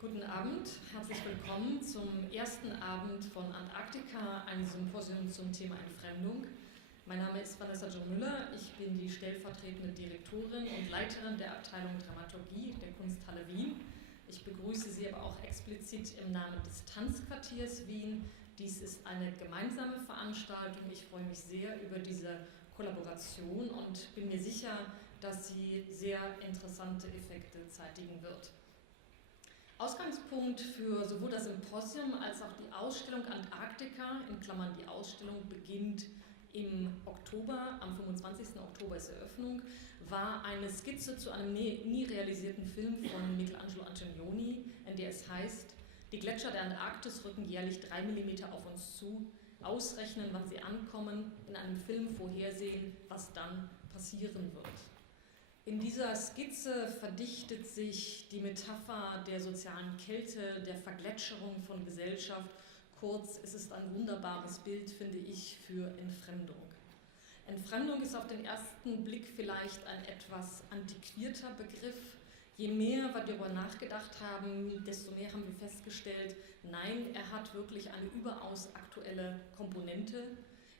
Guten Abend, herzlich willkommen zum ersten Abend von Antarktika, ein Symposium zum Thema Entfremdung. Mein Name ist Vanessa Jo Müller, ich bin die stellvertretende Direktorin und Leiterin der Abteilung Dramaturgie der Kunsthalle Wien. Ich begrüße Sie aber auch explizit im Namen des Tanzquartiers Wien. Dies ist eine gemeinsame Veranstaltung. Ich freue mich sehr über diese Kollaboration und bin mir sicher, dass sie sehr interessante Effekte zeitigen wird. Ausgangspunkt für sowohl das Symposium als auch die Ausstellung Antarktika, in Klammern die Ausstellung beginnt im Oktober, am 25. Oktober ist Eröffnung, war eine Skizze zu einem nie realisierten Film von Michelangelo Antonioni, in der es heißt, die Gletscher der Antarktis rücken jährlich 3 mm auf uns zu, ausrechnen, wann sie ankommen, in einem Film vorhersehen, was dann passieren wird. In dieser Skizze verdichtet sich die Metapher der sozialen Kälte, der Vergletscherung von Gesellschaft. Kurz, es ist ein wunderbares Bild, finde ich, für Entfremdung. Entfremdung ist auf den ersten Blick vielleicht ein etwas antiquierter Begriff. Je mehr wir darüber nachgedacht haben, desto mehr haben wir festgestellt, nein, er hat wirklich eine überaus aktuelle Komponente.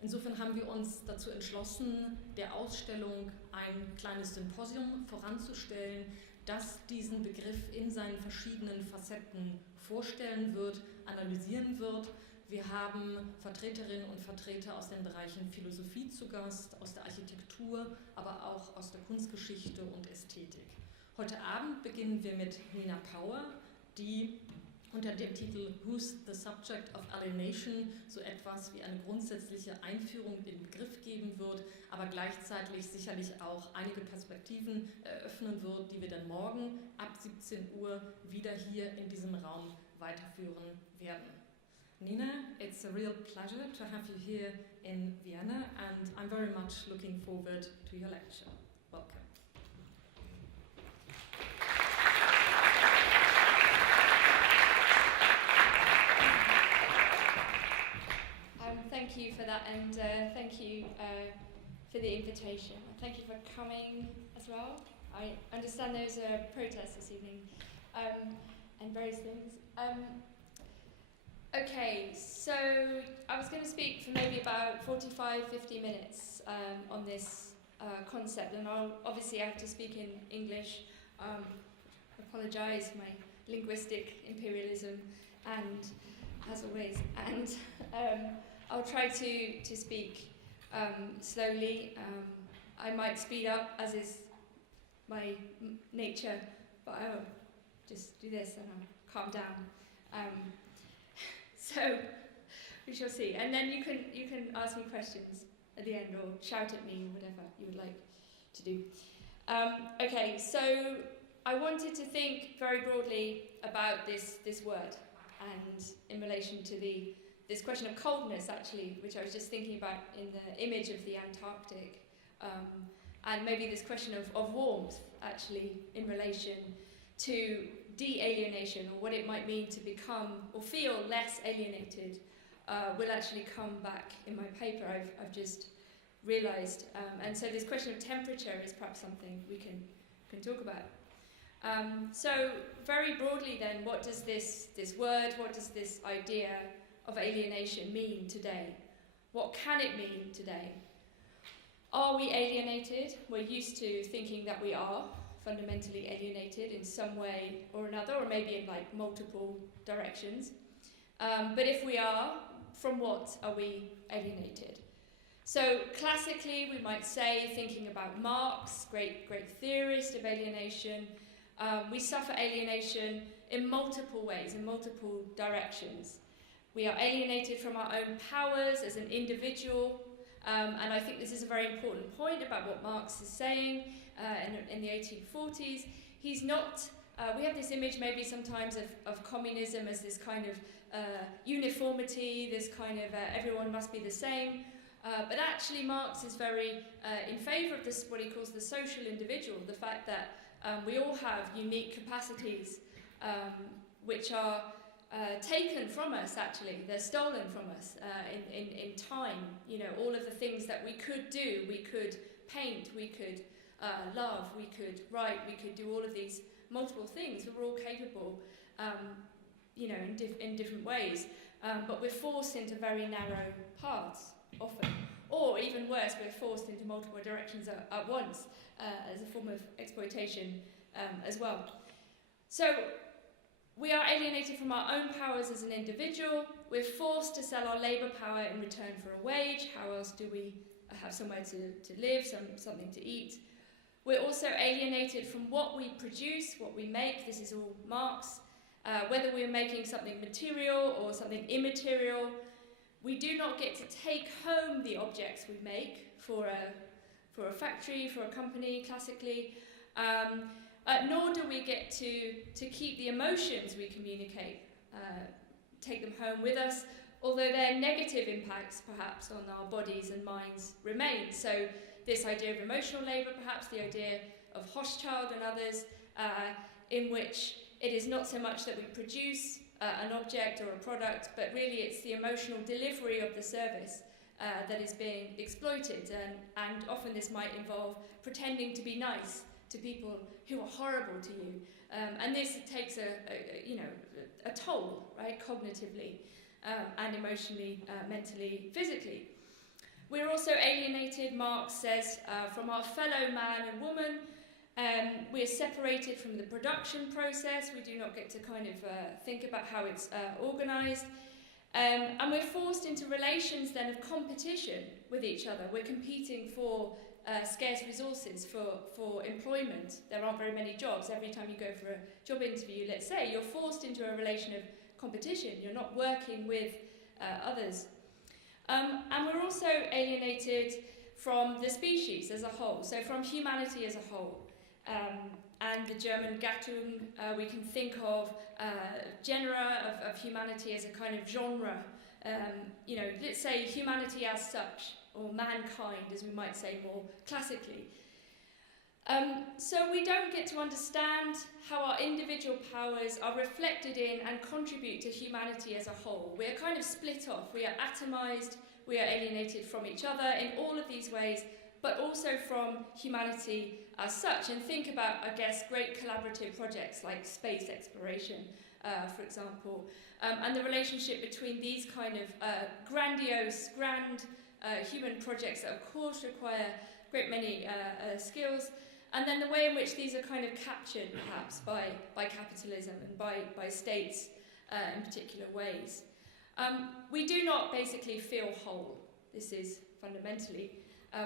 Insofern haben wir uns dazu entschlossen, der Ausstellung ein kleines Symposium voranzustellen, das diesen Begriff in seinen verschiedenen Facetten vorstellen wird, analysieren wird. Wir haben Vertreterinnen und Vertreter aus den Bereichen Philosophie zu Gast, aus der Architektur, aber auch aus der Kunstgeschichte und Ästhetik. Heute Abend beginnen wir mit Nina Power, die unter dem Titel Who's the Subject of Alienation so etwas wie eine grundsätzliche Einführung in den Begriff geben wird, aber gleichzeitig sicherlich auch einige Perspektiven eröffnen wird, die wir dann morgen ab 17 Uhr wieder hier in diesem Raum weiterführen werden. Nina, it's a real pleasure to have you here in Vienna and I'm very much looking forward to your lecture. Welcome. Thank you for that, and thank you for the invitation. Thank you for coming as well. I understand there's a protest this evening, and various things. Okay, so I was going to speak for maybe about 45-50 minutes on this concept, and I'll obviously have to speak in English. Apologise for my linguistic imperialism, and as always, and I'll try to speak slowly. I might speed up, as is my nature, but I'll just do this and I'll calm down. So we shall see, and then you can ask me questions at the end or shout at me or whatever you would like to do. Okay, so I wanted to think very broadly about this word, and in relation to this question of coldness, actually, which I was just thinking about in the image of the Antarctic, and maybe this question of warmth, actually, in relation to de-alienation, or what it might mean to become or feel less alienated, will actually come back in my paper. I've just realised, and so this question of temperature is perhaps something we can talk about. So very broadly, then, what does this word, what does this idea of alienation mean today? What can it mean today? Are we alienated? We're used to thinking that we are fundamentally alienated in some way or another, or maybe in like multiple directions. But if we are, from what are we alienated? So classically, we might say, thinking about Marx, great theorist of alienation, we suffer alienation in multiple ways, in multiple directions. We are alienated from our own powers as an individual, and I think this is a very important point about what Marx is saying in the 1840s. He's not, we have this image maybe sometimes of communism as this kind of uniformity, this kind of everyone must be the same, but actually Marx is very in favour of this, what he calls the social individual, the fact that we all have unique capacities which are taken from us, actually. They're stolen from us in time. You know, all of the things that we could do, we could paint, we could love, we could write, we could do all of these multiple things. We're all capable in different ways. But we're forced into very narrow paths often. Or even worse, we're forced into multiple directions at once as a form of exploitation as well. So we are alienated from our own powers as an individual. We're forced to sell our labour power in return for a wage. How else do we have somewhere to live, something to eat? We're also alienated from what we produce, what we make. This is all Marx. Whether we're making something material or something immaterial, we do not get to take home the objects we make for a factory, for a company, classically. Nor do we get to keep the emotions we communicate, take them home with us, although their negative impacts, perhaps, on our bodies and minds remain. So this idea of emotional labour, perhaps the idea of Hochschild and others, in which it is not so much that we produce an object or a product, but really it's the emotional delivery of the service that is being exploited. And often this might involve pretending to be nice to people who are horrible to you. And this takes a toll, right, cognitively and emotionally, mentally, physically. We're also alienated, Marx says, from our fellow man and woman. We're separated from the production process. We do not get to kind of think about how it's organised. And we're forced into relations then of competition with each other. We're competing for scarce resources, for employment. There aren't very many jobs. Every time you go for a job interview, let's say, you're forced into a relation of competition. You're not working with others. And we're also alienated from the species as a whole, so from humanity as a whole. And the German Gattung, we can think of genera of humanity as a kind of genre. Let's say humanity as such, or mankind, as we might say more classically. So we don't get to understand how our individual powers are reflected in and contribute to humanity as a whole. We are kind of split off. We are atomized. We are alienated from each other in all of these ways, but also from humanity as such. And think about, I guess, great collaborative projects like space exploration, for example, and the relationship between these kind of grandiose, grand human projects that, of course, require a great many skills, and then the way in which these are kind of captured, perhaps, by capitalism and by states in particular ways. We do not basically feel whole. This is fundamentally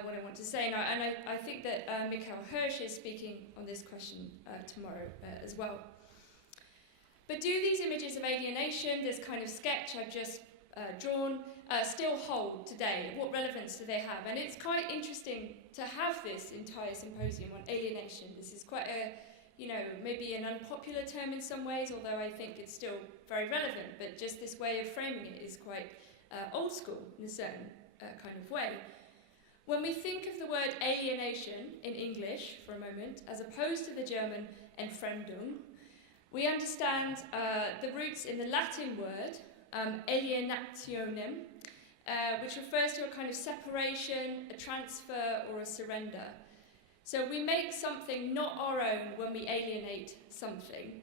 what I want to say. Now, and I think that Michael Hirsch is speaking on this question tomorrow as well. But do these images of alienation, this kind of sketch I've just drawn, still hold today? What relevance do they have? And it's quite interesting to have this entire symposium on alienation. This is quite a, maybe an unpopular term in some ways, although I think it's still very relevant, but just this way of framing it is quite old school in a certain kind of way. When we think of the word alienation in English for a moment, as opposed to the German Entfremdung, we understand the roots in the Latin word alienationem, which refers to a kind of separation, a transfer, or a surrender. So we make something not our own when we alienate something.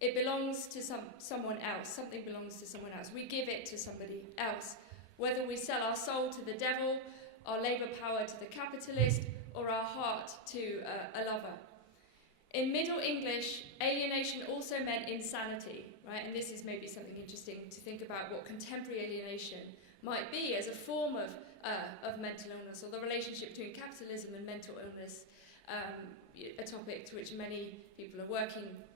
It belongs to someone else. Something belongs to someone else. We give it to somebody else. Whether we sell our soul to the devil, our labour power to the capitalist, or our heart to a lover. In Middle English, alienation also meant insanity, right? And this is maybe something interesting to think about what contemporary alienation might be as a form of mental illness, or the relationship between capitalism and mental illness, a topic to which many people are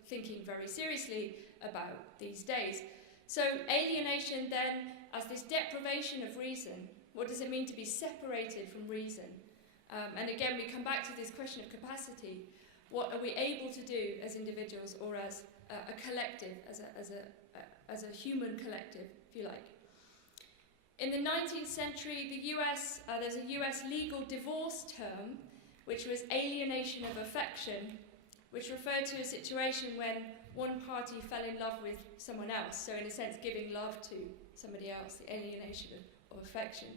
thinking very seriously about these days. So alienation then, as this deprivation of reason, what does it mean to be separated from reason? And again, we come back to this question of capacity. What are we able to do as individuals or as a collective, as a human collective, if you like? In the 19th century, there's a US legal divorce term, which was alienation of affection, which referred to a situation when one party fell in love with someone else, so in a sense giving love to somebody else, the alienation of affection.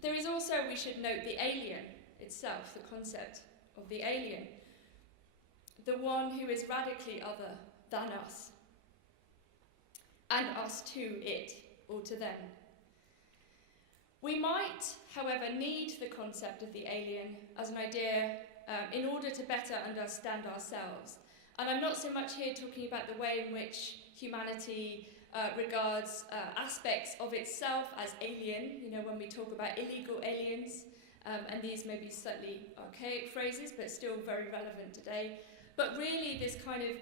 There is also, we should note, the alien itself, the concept of the alien, the one who is radically other than us, and us to it or to them. We might, however, need the concept of the alien as an idea in order to better understand ourselves. And I'm not so much here talking about the way in which humanity regards aspects of itself as alien, when we talk about illegal aliens, and these may be slightly archaic phrases, but still very relevant today. But really this kind of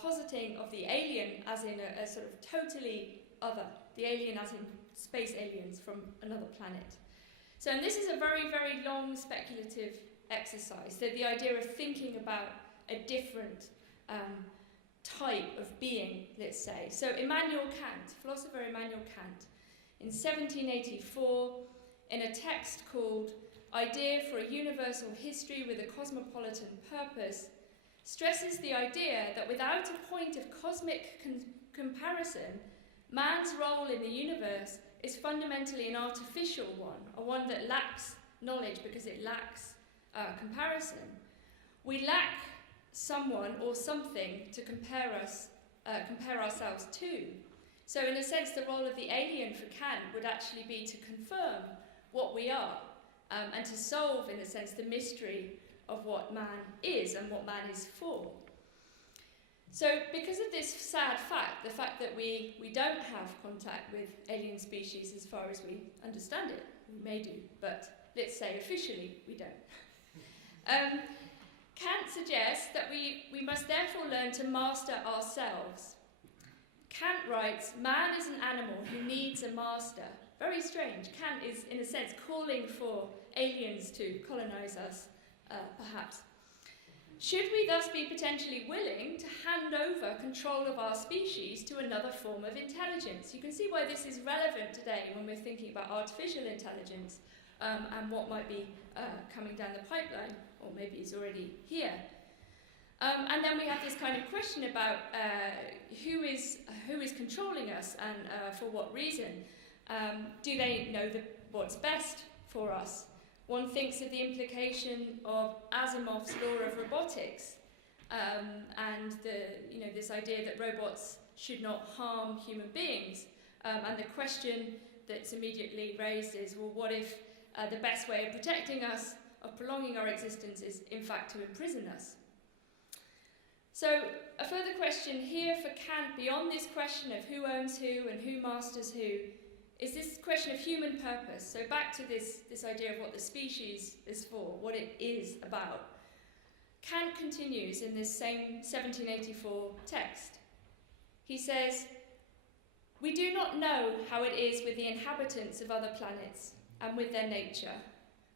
positing of the alien as in a sort of totally other, the alien as in space aliens from another planet. So, and this is a very, very long speculative exercise, so the idea of thinking about a different type of being, let's say. So Immanuel Kant, philosopher Immanuel Kant, in 1784, in a text called Idea for a Universal History with a Cosmopolitan Purpose, stresses the idea that without a point of cosmic comparison, man's role in the universe is fundamentally an artificial one that lacks knowledge because it lacks comparison. We lack someone or something to compare ourselves to. So in a sense, the role of the alien for Kant would actually be to confirm what we are, and to solve, in a sense, the mystery of what man is and what man is for. So because of this sad fact, the fact that we don't have contact with alien species as far as we understand it, we may do, but let's say officially we don't. Kant suggests that we must therefore learn to master ourselves. Kant writes, man is an animal who needs a master. Very strange. Kant is, in a sense, calling for aliens to colonize us, perhaps. Should we thus be potentially willing to hand over control of our species to another form of intelligence? You can see why this is relevant today when we're thinking about artificial intelligence and what might be coming down the pipeline, or maybe is already here. And then we have this kind of question about who is controlling us and for what reason. Do they know what's best for us? One thinks of the implication of Asimov's law of robotics, and this idea that robots should not harm human beings. And the question that's immediately raised is, well, what if the best way of protecting us, of prolonging our existence, is in fact to imprison us? So a further question here for Kant, beyond this question of who owns who and who masters who, is this question of human purpose. So back to this idea of what the species is for, what it is about. Kant continues in this same 1784 text. He says, "We do not know how it is with the inhabitants of other planets and with their nature,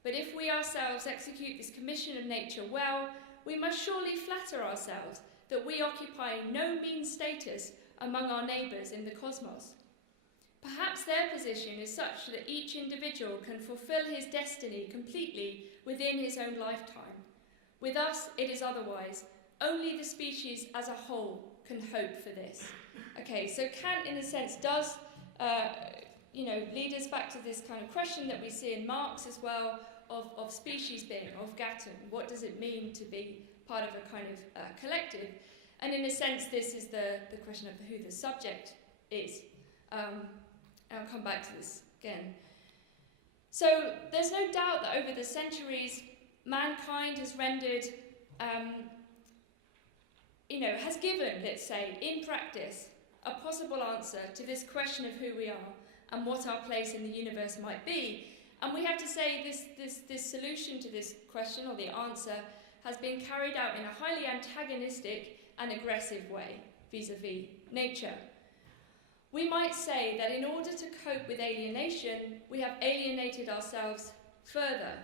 but if we ourselves execute this commission of nature well, we must surely flatter ourselves that we occupy no mean status among our neighbours in the cosmos. Perhaps their position is such that each individual can fulfil his destiny completely within his own lifetime. With us, it is otherwise. Only the species as a whole can hope for this." Okay, so Kant, in a sense, does lead us back to this kind of question that we see in Marx as well, of species being, of Gattung. What does it mean to be part of a kind of collective? And in a sense, this is the question of who the subject is. I'll come back to this again. So there's no doubt that over the centuries, mankind has rendered, has given, let's say, in practice, a possible answer to this question of who we are and what our place in the universe might be. And we have to say this solution to this question, or the answer, has been carried out in a highly antagonistic and aggressive way vis-à-vis nature. We might say that in order to cope with alienation, we have alienated ourselves further,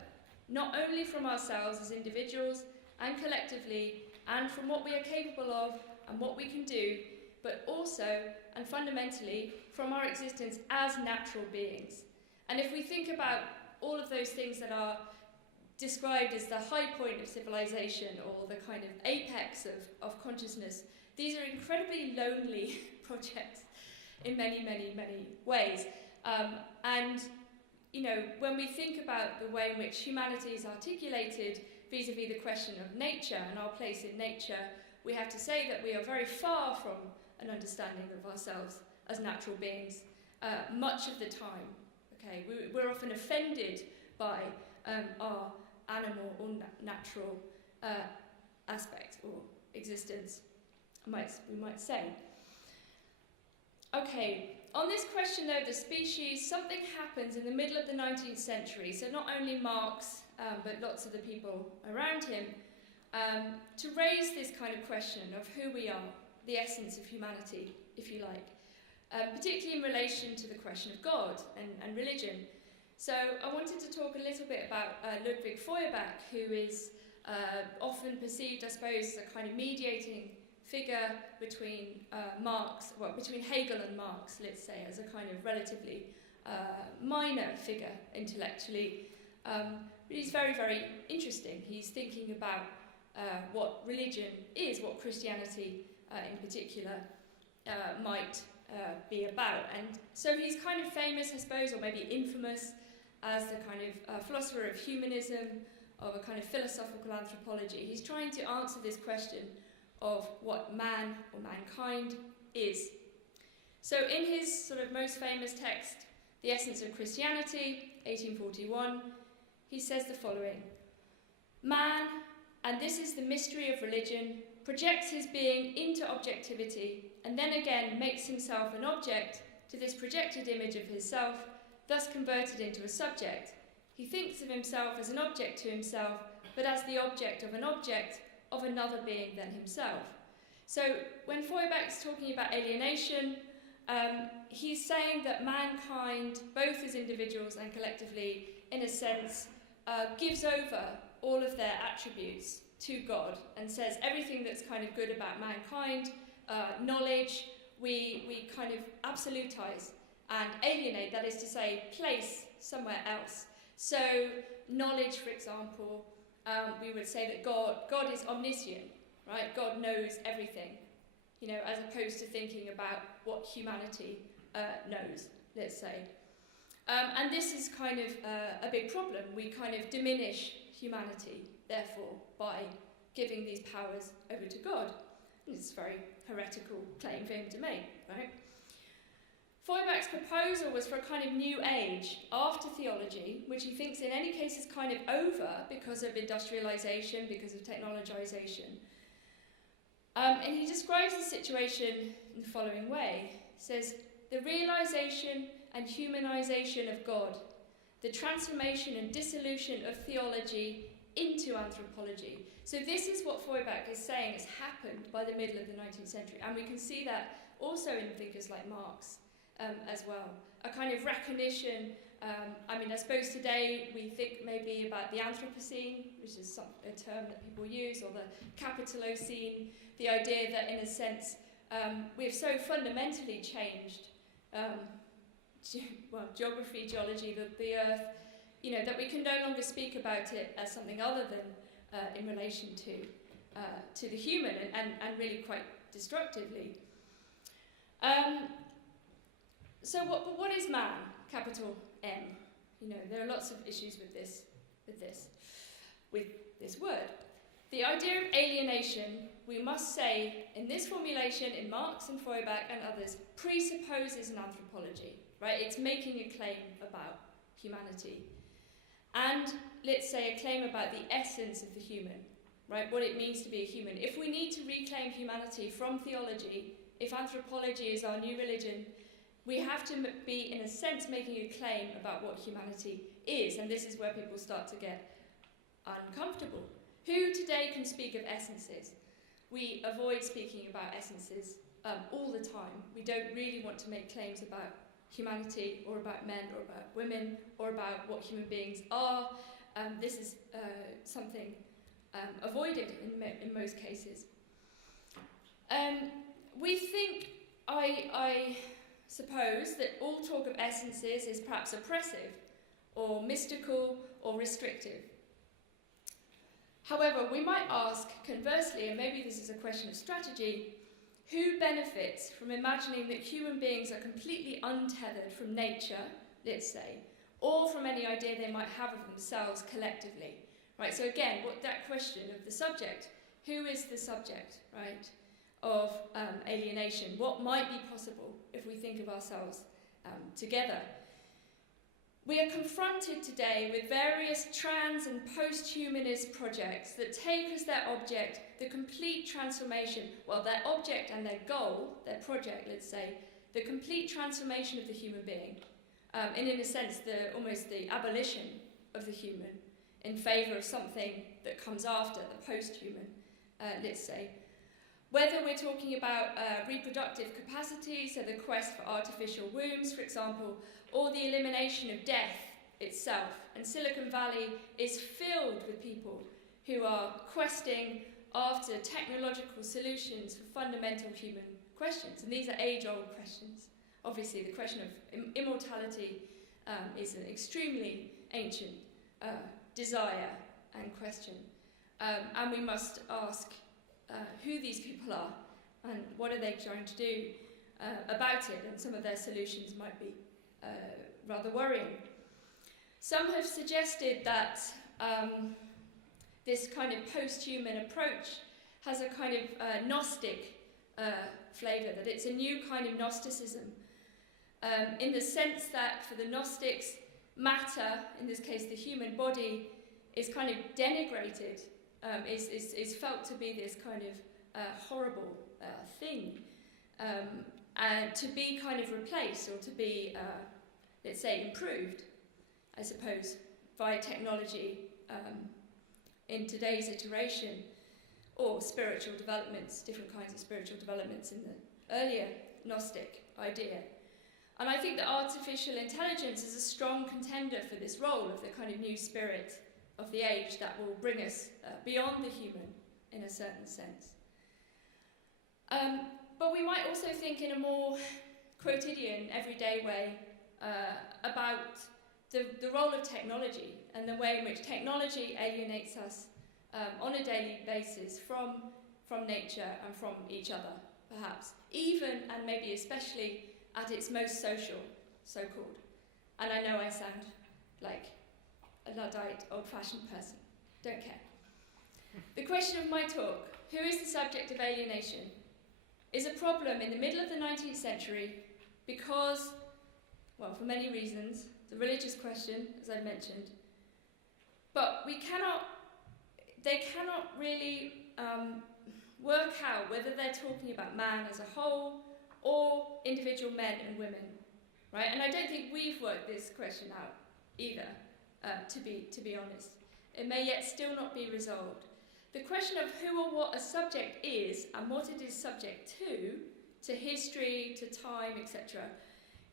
not only from ourselves as individuals and collectively, and from what we are capable of and what we can do, but also, and fundamentally, from our existence as natural beings. And if we think about all of those things that are described as the high point of civilization or the kind of apex of consciousness, these are incredibly lonely projects in many, many, many ways. When we think about the way in which humanity is articulated vis-à-vis the question of nature and our place in nature, we have to say that we are very far from an understanding of ourselves as natural beings much of the time. Okay, we're often offended by our animal or natural aspect or existence, we might say. Okay, on this question though, the species, something happens in the middle of the 19th century, so not only Marx, but lots of the people around him, to raise this kind of question of who we are, the essence of humanity, if you like, particularly in relation to the question of God and religion. So I wanted to talk a little bit about Ludwig Feuerbach, who is often perceived, I suppose, as a kind of mediating figure between between Hegel and Marx, let's say, as a kind of relatively minor figure intellectually. But he's very, very interesting. He's thinking about what religion is, what Christianity in particular might be about. And so he's kind of famous, I suppose, or maybe infamous, as the kind of philosopher of humanism, of a kind of philosophical anthropology. He's trying to answer this question of what man or mankind is. So in his sort of most famous text, The Essence of Christianity, 1841, he says the following: "Man, and this is the mystery of religion, projects his being into objectivity, and then again makes himself an object to this projected image of himself, thus converted into a subject. He thinks of himself as an object to himself, but as the object of an object of another being than himself." So when Feuerbach's talking about alienation, he's saying that mankind, both as individuals and collectively, in a sense, gives over all of their attributes to God and says everything that's kind of good about mankind, knowledge, we kind of absolutize and alienate, that is to say, place somewhere else. So knowledge, for example, we would say that God is omniscient, right? God knows everything, as opposed to thinking about what humanity knows, let's say. And this is kind of a big problem. We kind of diminish humanity, therefore, by giving these powers over to God. And it's a very heretical claim for him to make, right? Feuerbach's proposal was for a kind of new age after theology, which he thinks in any case is kind of over because of industrialization, because of technologization. And he describes the situation in the following way. He says, "The realization and humanization of God, the transformation and dissolution of theology into anthropology." So this is what Feuerbach is saying has happened by the middle of the 19th century. And we can see that also in thinkers like Marx as well. A kind of recognition. I suppose today we think maybe about the Anthropocene, which is a term that people use, or the Capitalocene, the idea that in a sense we've so fundamentally changed geography, geology, the earth, that we can no longer speak about it as something other than in relation to the human and really quite destructively. So what is man, capital M? There are lots of issues with this word. The idea of alienation, we must say, in this formulation, in Marx and Feuerbach and others, presupposes an anthropology, right? It's making a claim about humanity. And let's say a claim about the essence of the human, right? What it means to be a human. If we need to reclaim humanity from theology, if anthropology is our new religion, we have to be, in a sense, making a claim about what humanity is. And this is where people start to get uncomfortable. Who today can speak of essences? We avoid speaking about essences all the time. We don't really want to make claims about humanity or about men or about women or about what human beings are. This is something avoided in most cases. We think, I suppose, that all talk of essences is perhaps oppressive or mystical or restrictive. However, we might ask conversely, and maybe this is a question of strategy, who benefits from imagining that human beings are completely untethered from nature, let's say, or from any idea they might have of themselves collectively? Right, so again, what that question of the subject, who is the subject, right, of alienation? What might be possible if we think of ourselves together? We are confronted today with various trans and post-humanist projects that take as their object the complete transformation, well, their object and their goal, their project, let's say, the complete transformation of the human being, and in a sense, almost the abolition of the human in favour of something that comes after, the post-human, let's say. Whether we're talking about reproductive capacity, so the quest for artificial wombs, for example, or the elimination of death itself. And Silicon Valley is filled with people who are questing after technological solutions for fundamental human questions. And these are age-old questions. Obviously, the question of immortality is an extremely ancient desire and question. And we must ask who these people are and what are they trying to do about it, and some of their solutions might be rather worrying. Some have suggested that this kind of post-human approach has a kind of Gnostic flavour, that it's a new kind of Gnosticism, in the sense that for the Gnostics, matter, in this case the human body, is kind of denigrated, is felt to be this kind of horrible thing, and to be kind of replaced, or to be, let's say, improved, I suppose, via technology in today's iteration, or spiritual developments, different kinds of spiritual developments in the earlier Gnostic idea. And I think that artificial intelligence is a strong contender for this role of the kind of new spirit of the age that will bring us beyond the human in a certain sense. But we might also think in a more quotidian, everyday way about the role of technology and the way in which technology alienates us on a daily basis from nature and from each other, perhaps, even and maybe especially at its most social, so-called. And I know I sound like a Luddite, old-fashioned person. Don't care. The question of my talk, who is the subject of alienation, is a problem in the middle of the 19th century because, well, for many reasons, the religious question, as I mentioned, but they cannot really work out whether they're talking about man as a whole or individual men and women, right? And I don't think we've worked this question out either, to be honest. It may yet still not be resolved. The question of who or what a subject is and what it is subject to history, to time, etc.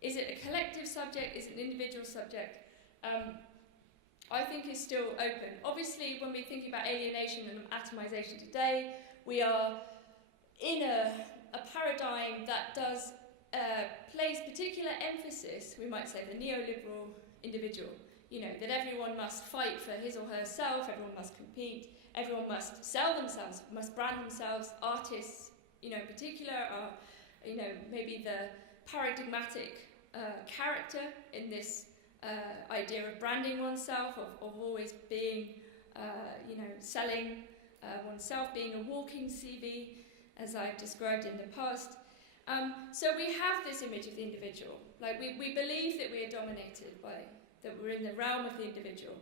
Is it a collective subject? Is it an individual subject? I think is still open. Obviously, when we're thinking about alienation and atomization today, we are in a paradigm that does place particular emphasis, we might say, the neoliberal individual. You know, that everyone must fight for his or herself, everyone must compete, everyone must sell themselves, must brand themselves. Artists, you know, in particular, are, you know, maybe the paradigmatic character in this idea of branding oneself, of always being, you know, selling oneself, being a walking CV, as I've described in the past. So we have this image of the individual. Like, we believe that we are dominated by, that we're in the realm of the individual.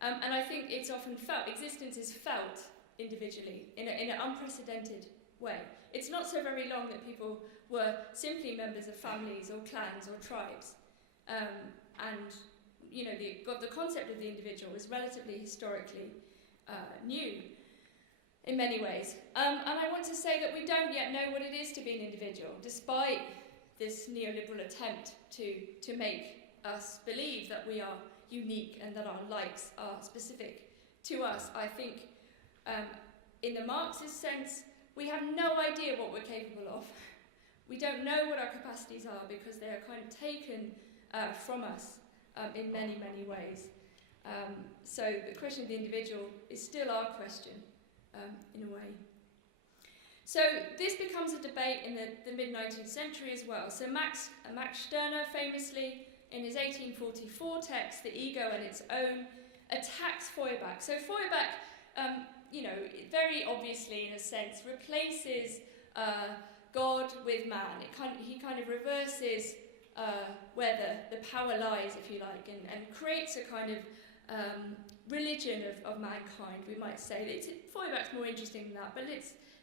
And I think it's often felt, existence is felt individually in an unprecedented way. It's not so very long that people were simply members of families or clans or tribes. And, you know, the concept of the individual is relatively historically new in many ways. And I want to say that we don't yet know what it is to be an individual, despite this neoliberal attempt to make us believe that we are unique and that our likes are specific to us. I think in the Marxist sense, we have no idea what we're capable of. We don't know what our capacities are because they are kind of taken from us in many, many ways. So the question of the individual is still our question, in a way. So this becomes a debate in the mid-19th century as well. So Max Stirner famously, in his 1844 text, The Ego and Its Own, attacks Feuerbach. So Feuerbach very obviously, in a sense, replaces God with man. He kind of reverses where the power lies, if you like, and creates a kind of religion of mankind, we might say. Feuerbach's more interesting than that, but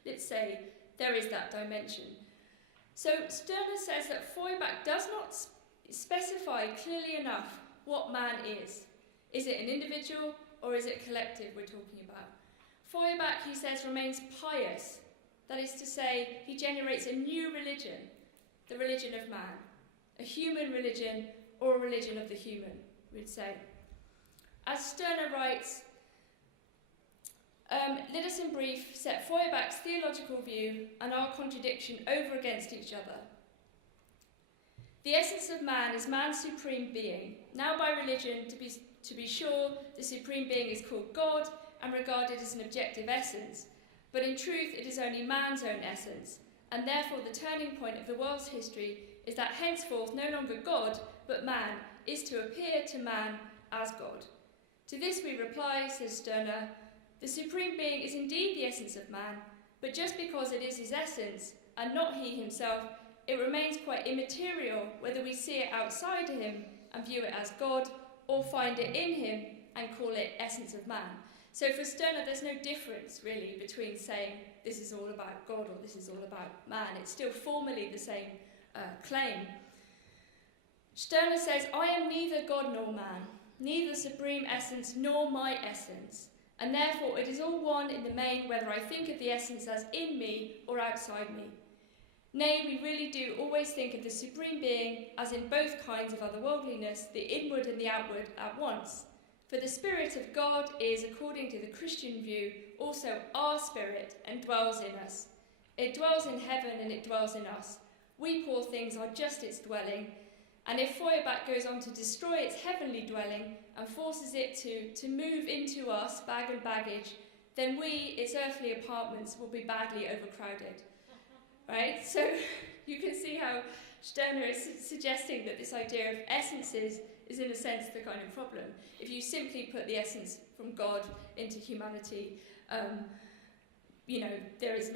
let's say there is that dimension. So Stirner says that Feuerbach does not specify clearly enough what man is. Is it an individual or is it collective we're talking about? Feuerbach, he says, remains pious. That is to say, he generates a new religion, the religion of man, a human religion or a religion of the human, we'd say. As Stirner writes, let us in brief set Feuerbach's theological view and our contradiction over against each other. The essence of man is man's supreme being. Now by religion, to be sure, the supreme being is called God and regarded as an objective essence, but in truth it is only man's own essence, and therefore the turning point of the world's history is that henceforth no longer God, but man, is to appear to man as God. To this we reply, says Stirner, the supreme being is indeed the essence of man, but just because it is his essence, and not he himself, it remains quite immaterial whether we see it outside him and view it as God, or find it in him and call it essence of man. So for Stirner, there's no difference, really, between saying this is all about God or this is all about man. It's still formally the same claim. Stirner says, I am neither God nor man, neither supreme essence nor my essence, and therefore it is all one in the main whether I think of the essence as in me or outside me. Nay, we really do always think of the supreme being as in both kinds of otherworldliness, the inward and the outward at once. For the Spirit of God is, according to the Christian view, also our spirit and dwells in us. It dwells in heaven and it dwells in us. We poor things are just its dwelling, and if Feuerbach goes on to destroy its heavenly dwelling and forces it to move into us, bag and baggage, then we, its earthly apartments, will be badly overcrowded. Right? So you can see how Stirner is suggesting that this idea of essences is in a sense the kind of problem. If you simply put the essence from God into humanity, there's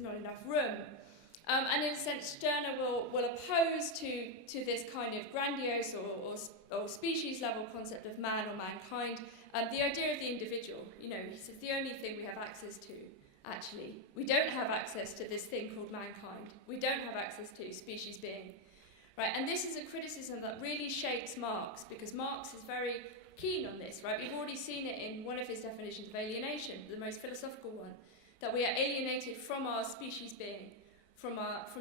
not enough room. And in a sense, Stirner will oppose to this kind of grandiose or species level concept of man or mankind the idea of the individual. He says the only thing we have access to, actually, we don't have access to this thing called mankind. We don't have access to species being. Right, and this is a criticism that really shakes Marx, because Marx is very keen on this, right? We've already seen it in one of his definitions of alienation, the most philosophical one, that we are alienated from our species being, from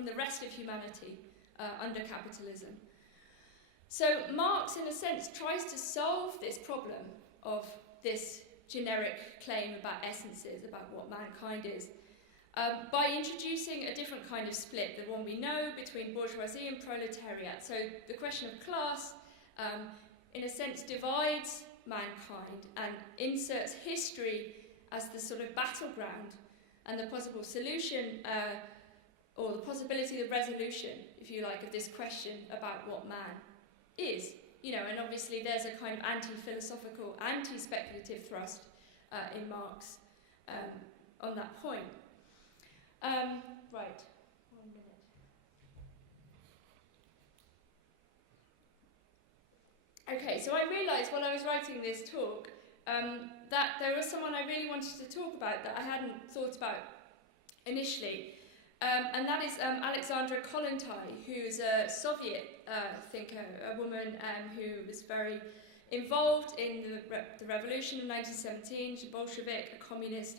the rest of humanity under capitalism. So Marx, in a sense, tries to solve this problem of this generic claim about essences, about what mankind is, by introducing a different kind of split, the one we know between bourgeoisie and proletariat. So the question of class, in a sense, divides mankind and inserts history as the sort of battleground and the possible solution, or the possibility of resolution, if you like, of this question about what man is. And obviously there's a kind of anti-philosophical, anti-speculative thrust in Marx on that point. Right, 1 minute. Okay, so I realised while I was writing this talk that there was someone I really wanted to talk about that I hadn't thought about initially, and that is Alexandra Kollontai, who is a Soviet thinker, a woman who was very involved in the revolution of 1917. She's a Bolshevik, a communist,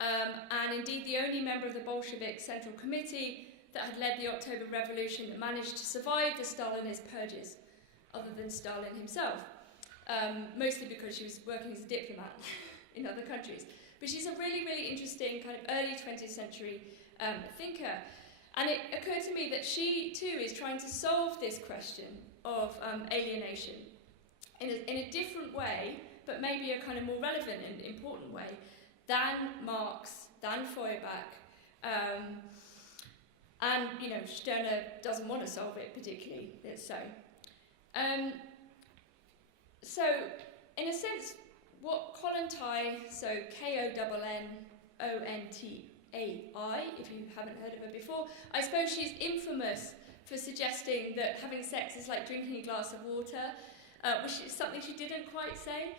and indeed the only member of the Bolshevik Central Committee that had led the October Revolution that managed to survive the Stalinist purges, other than Stalin himself, mostly because she was working as a diplomat in other countries. But she's a really, really interesting kind of early 20th century thinker. And it occurred to me that she too is trying to solve this question of alienation in a different way, but maybe a kind of more relevant and important way than Marx, than Feuerbach. And, Stirner doesn't want to solve it particularly, let's say. So, in a sense, what Kollontai, so K-O-N-N-O-N-T-A-I, if you haven't heard of her before, I suppose she's infamous for suggesting that having sex is like drinking a glass of water, which is something she didn't quite say,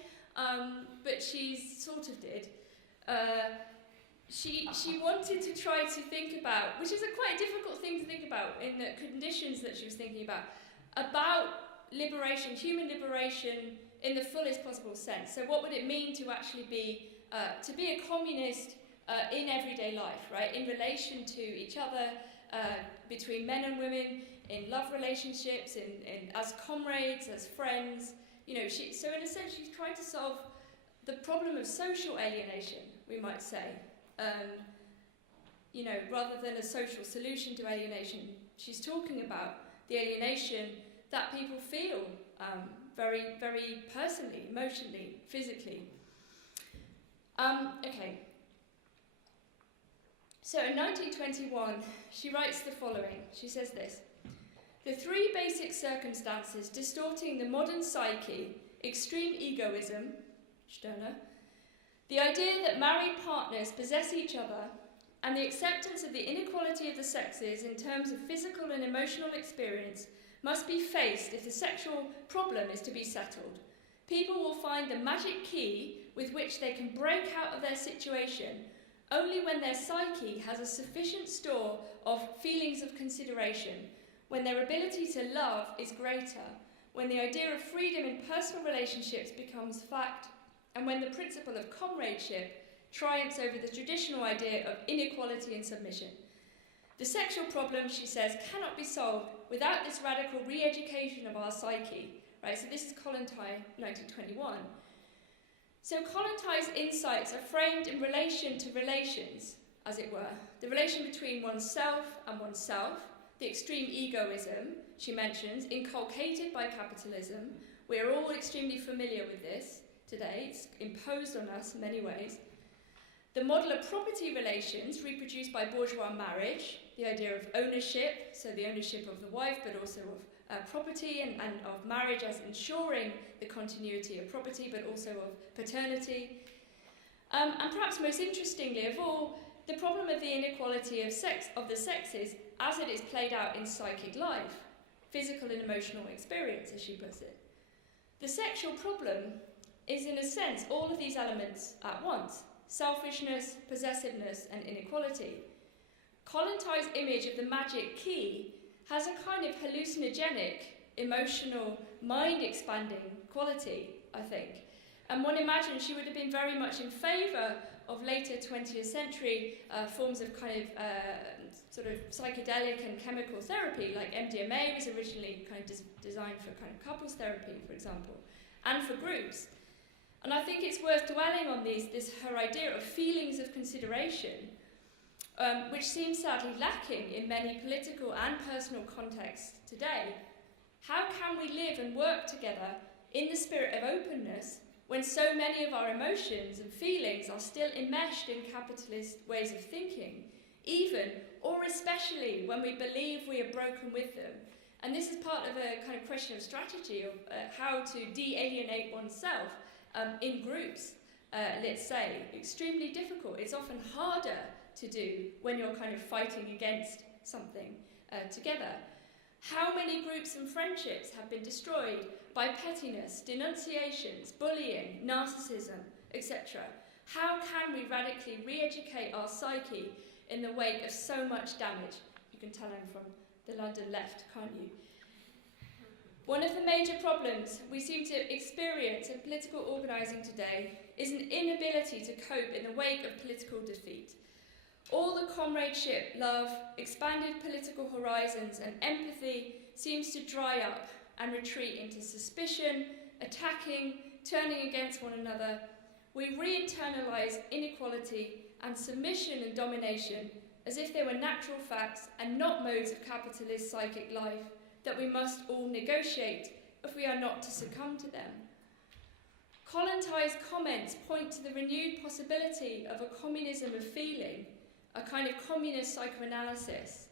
but she sort of did. She wanted to try to think about, which is quite a difficult thing to think about in the conditions that she was thinking about liberation, human liberation in the fullest possible sense. So what would it mean to actually be a communist in everyday life, right? In relation to each other, between men and women, in love relationships, in as comrades, as friends. You know, so in a sense, she's trying to solve the problem of social alienation, we might say. You know, rather than a social solution to alienation, she's talking about the alienation that people feel very, very personally, emotionally, physically. Okay. So in 1921, she writes the following. She says this: "The three basic circumstances distorting the modern psyche, extreme egoism, Stirner, the idea that married partners possess each other, and the acceptance of the inequality of the sexes in terms of physical and emotional experience must be faced if the sexual problem is to be settled. People will find the magic key with which they can break out of their situation only when their psyche has a sufficient store of feelings of consideration, when their ability to love is greater, when the idea of freedom in personal relationships becomes fact, and when the principle of comradeship triumphs over the traditional idea of inequality and submission. The sexual problem," she says, "cannot be solved without this radical re-education of our psyche." Right, so this is Kollontai, 1921. So Kollontai's insights are framed in relation to relations, as it were. The relation between oneself and oneself, the extreme egoism, she mentions, inculcated by capitalism. We're all extremely familiar with this today. It's imposed on us in many ways. The model of property relations reproduced by bourgeois marriage, the idea of ownership, so the ownership of the wife, but also of property and of marriage as ensuring the continuity of property, but also of paternity. And perhaps most interestingly of all, the problem of the inequality of the sexes as it is played out in psychic life, physical and emotional experience, as she puts it. The sexual problem is, in a sense, all of these elements at once: selfishness, possessiveness, and inequality. Kollontai's image of the magic key has a kind of hallucinogenic, emotional, mind-expanding quality, I think. And one imagines she would have been very much in favour of later 20th century forms of kind of sort of psychedelic and chemical therapy, like MDMA was originally kind of designed for kind of couples therapy, for example, and for groups. And I think it's worth dwelling on her idea of feelings of consideration, which seems sadly lacking in many political and personal contexts today. How can we live and work together in the spirit of openness when so many of our emotions and feelings are still enmeshed in capitalist ways of thinking, even or especially when we believe we are broken with them? And this is part of a kind of question of strategy of how to de-alienate oneself in groups, let's say. Extremely difficult. It's often harder to do when you're kind of fighting against something together. How many groups and friendships have been destroyed by pettiness, denunciations, bullying, narcissism, etc.? How can we radically re-educate our psyche in the wake of so much damage? You can tell I'm from the London left, can't you? One of the major problems we seem to experience in political organising today is an inability to cope in the wake of political defeat. All the comradeship, love, expanded political horizons and empathy seems to dry up and retreat into suspicion, attacking, turning against one another. We re-internalise inequality and submission and domination as if they were natural facts and not modes of capitalist psychic life that we must all negotiate if we are not to succumb to them. Kollontai's comments point to the renewed possibility of a communism of feeling, a kind of communist psychoanalysis,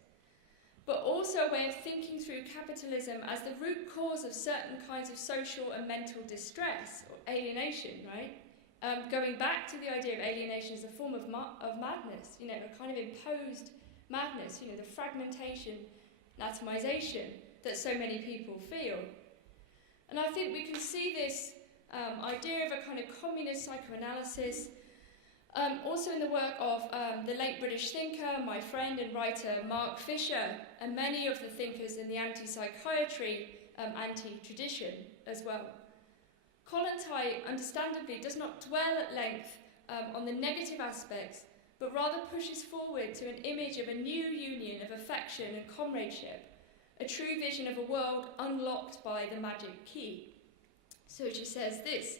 but also a way of thinking through capitalism as the root cause of certain kinds of social and mental distress or alienation, right? going back to the idea of alienation as a form of madness, a kind of imposed madness, the fragmentation and atomization that so many people feel. And I think we can see this idea of a kind of communist psychoanalysis also in the work of the late British thinker, my friend and writer Mark Fisher, and many of the thinkers in the anti-psychiatry, anti-tradition as well. Kollontai, understandably, does not dwell at length on the negative aspects, but rather pushes forward to an image of a new union of affection and comradeship, a true vision of a world unlocked by the magic key. So she says this: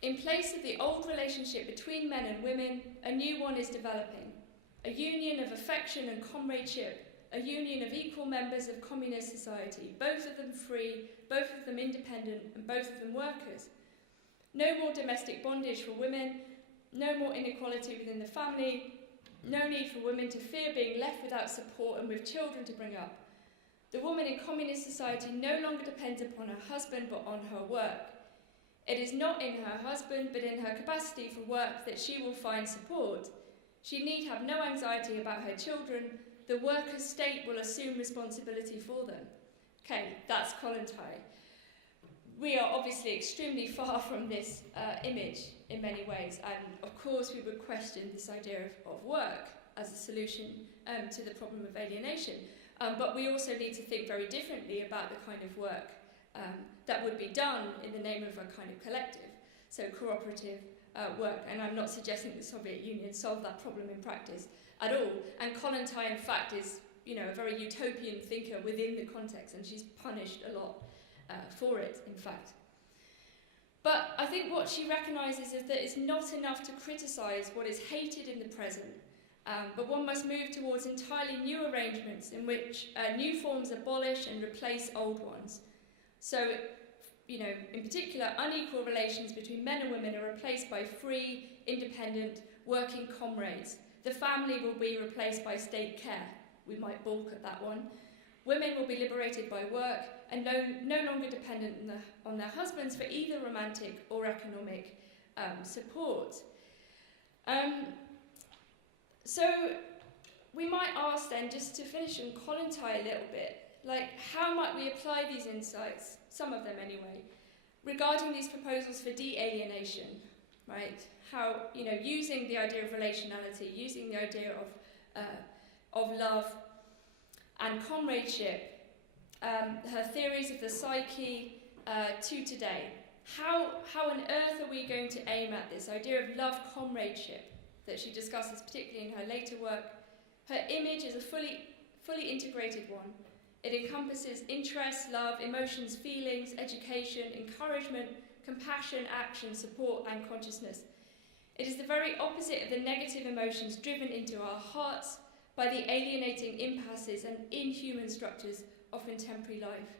in place of the old relationship between men and women, a new one is developing, a union of affection and comradeship, a union of equal members of communist society, both of them free, both of them independent, and both of them workers. No more domestic bondage for women, no more inequality within the family, no need for women to fear being left without support and with children to bring up. The woman in communist society no longer depends upon her husband but on her work. It is not in her husband but in her capacity for work that she will find support. She need have no anxiety about her children. The workers' state will assume responsibility for them. Okay, that's Kollontai. We are obviously extremely far from this image in many ways, and of course we would question this idea of work as a solution to the problem of alienation. But we also need to think very differently about the kind of work that would be done in the name of a kind of collective, so cooperative work. And I'm not suggesting the Soviet Union solved that problem in practice at all. And Kollontai, in fact, is a very utopian thinker within the context, and she's punished a lot for it, in fact. But I think what she recognises is that it's not enough to criticise what is hated in the present, but one must move towards entirely new arrangements in which new forms abolish and replace old ones. So, in particular, unequal relations between men and women are replaced by free, independent, working comrades. The family will be replaced by state care. We might balk at that one. Women will be liberated by work and no longer dependent on their husbands for either romantic or economic support. So we might ask then, just to finish on Kollontai a little bit, how might we apply these insights, some of them anyway, regarding these proposals for de-alienation, right? How, using the idea of relationality, using the idea of love and comradeship, her theories of the psyche to today. How on earth are we going to aim at this idea of love comradeship that she discusses particularly in her later work? Her image is a fully integrated one. It encompasses interest, love, emotions, feelings, education, encouragement, compassion, action, support, and consciousness. It is the very opposite of the negative emotions driven into our hearts by the alienating impasses and inhuman structures of contemporary life.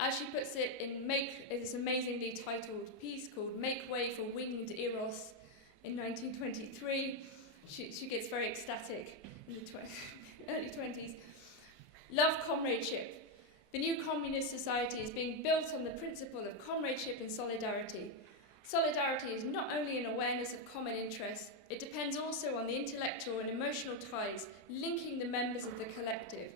As she puts it in this amazingly titled piece called Make Way for Winged Eros in 1923, she gets very ecstatic in the early 20s. Love comradeship. The new communist society is being built on the principle of comradeship and solidarity. Solidarity is not only an awareness of common interests, it depends also on the intellectual and emotional ties linking the members of the collective.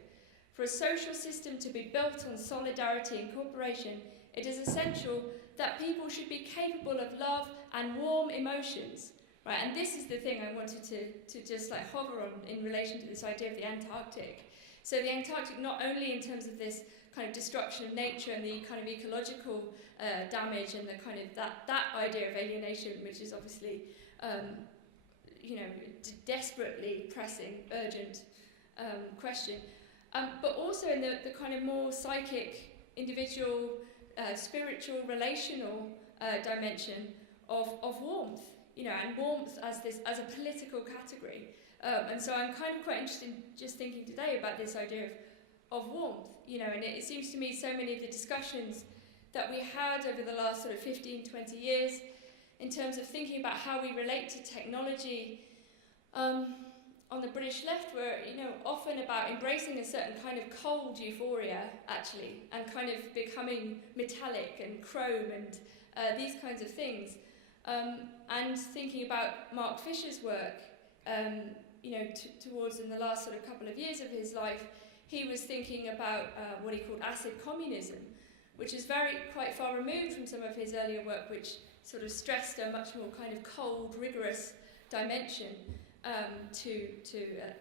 For a social system to be built on solidarity and cooperation, it is essential that people should be capable of love and warm emotions. Right, and this is the thing I wanted to just hover on in relation to this idea of the Antarctic. So the Antarctic, not only in terms of this kind of destruction of nature and the kind of ecological damage and the kind of that idea of alienation, which is obviously, desperately pressing, urgent question, but also in the kind of more psychic, individual, spiritual, relational dimension of warmth, and warmth as a political category. And so I'm kind of quite interested in just thinking today about this idea of warmth, and it seems to me so many of the discussions that we had over the last sort of 15, 20 years in terms of thinking about how we relate to technology on the British left were, often about embracing a certain kind of cold euphoria, actually, and kind of becoming metallic and chrome and these kinds of things. And thinking about Mark Fisher's work, towards in the last sort of couple of years of his life, he was thinking about what he called acid communism, which is quite far removed from some of his earlier work, which sort of stressed a much more kind of cold, rigorous dimension to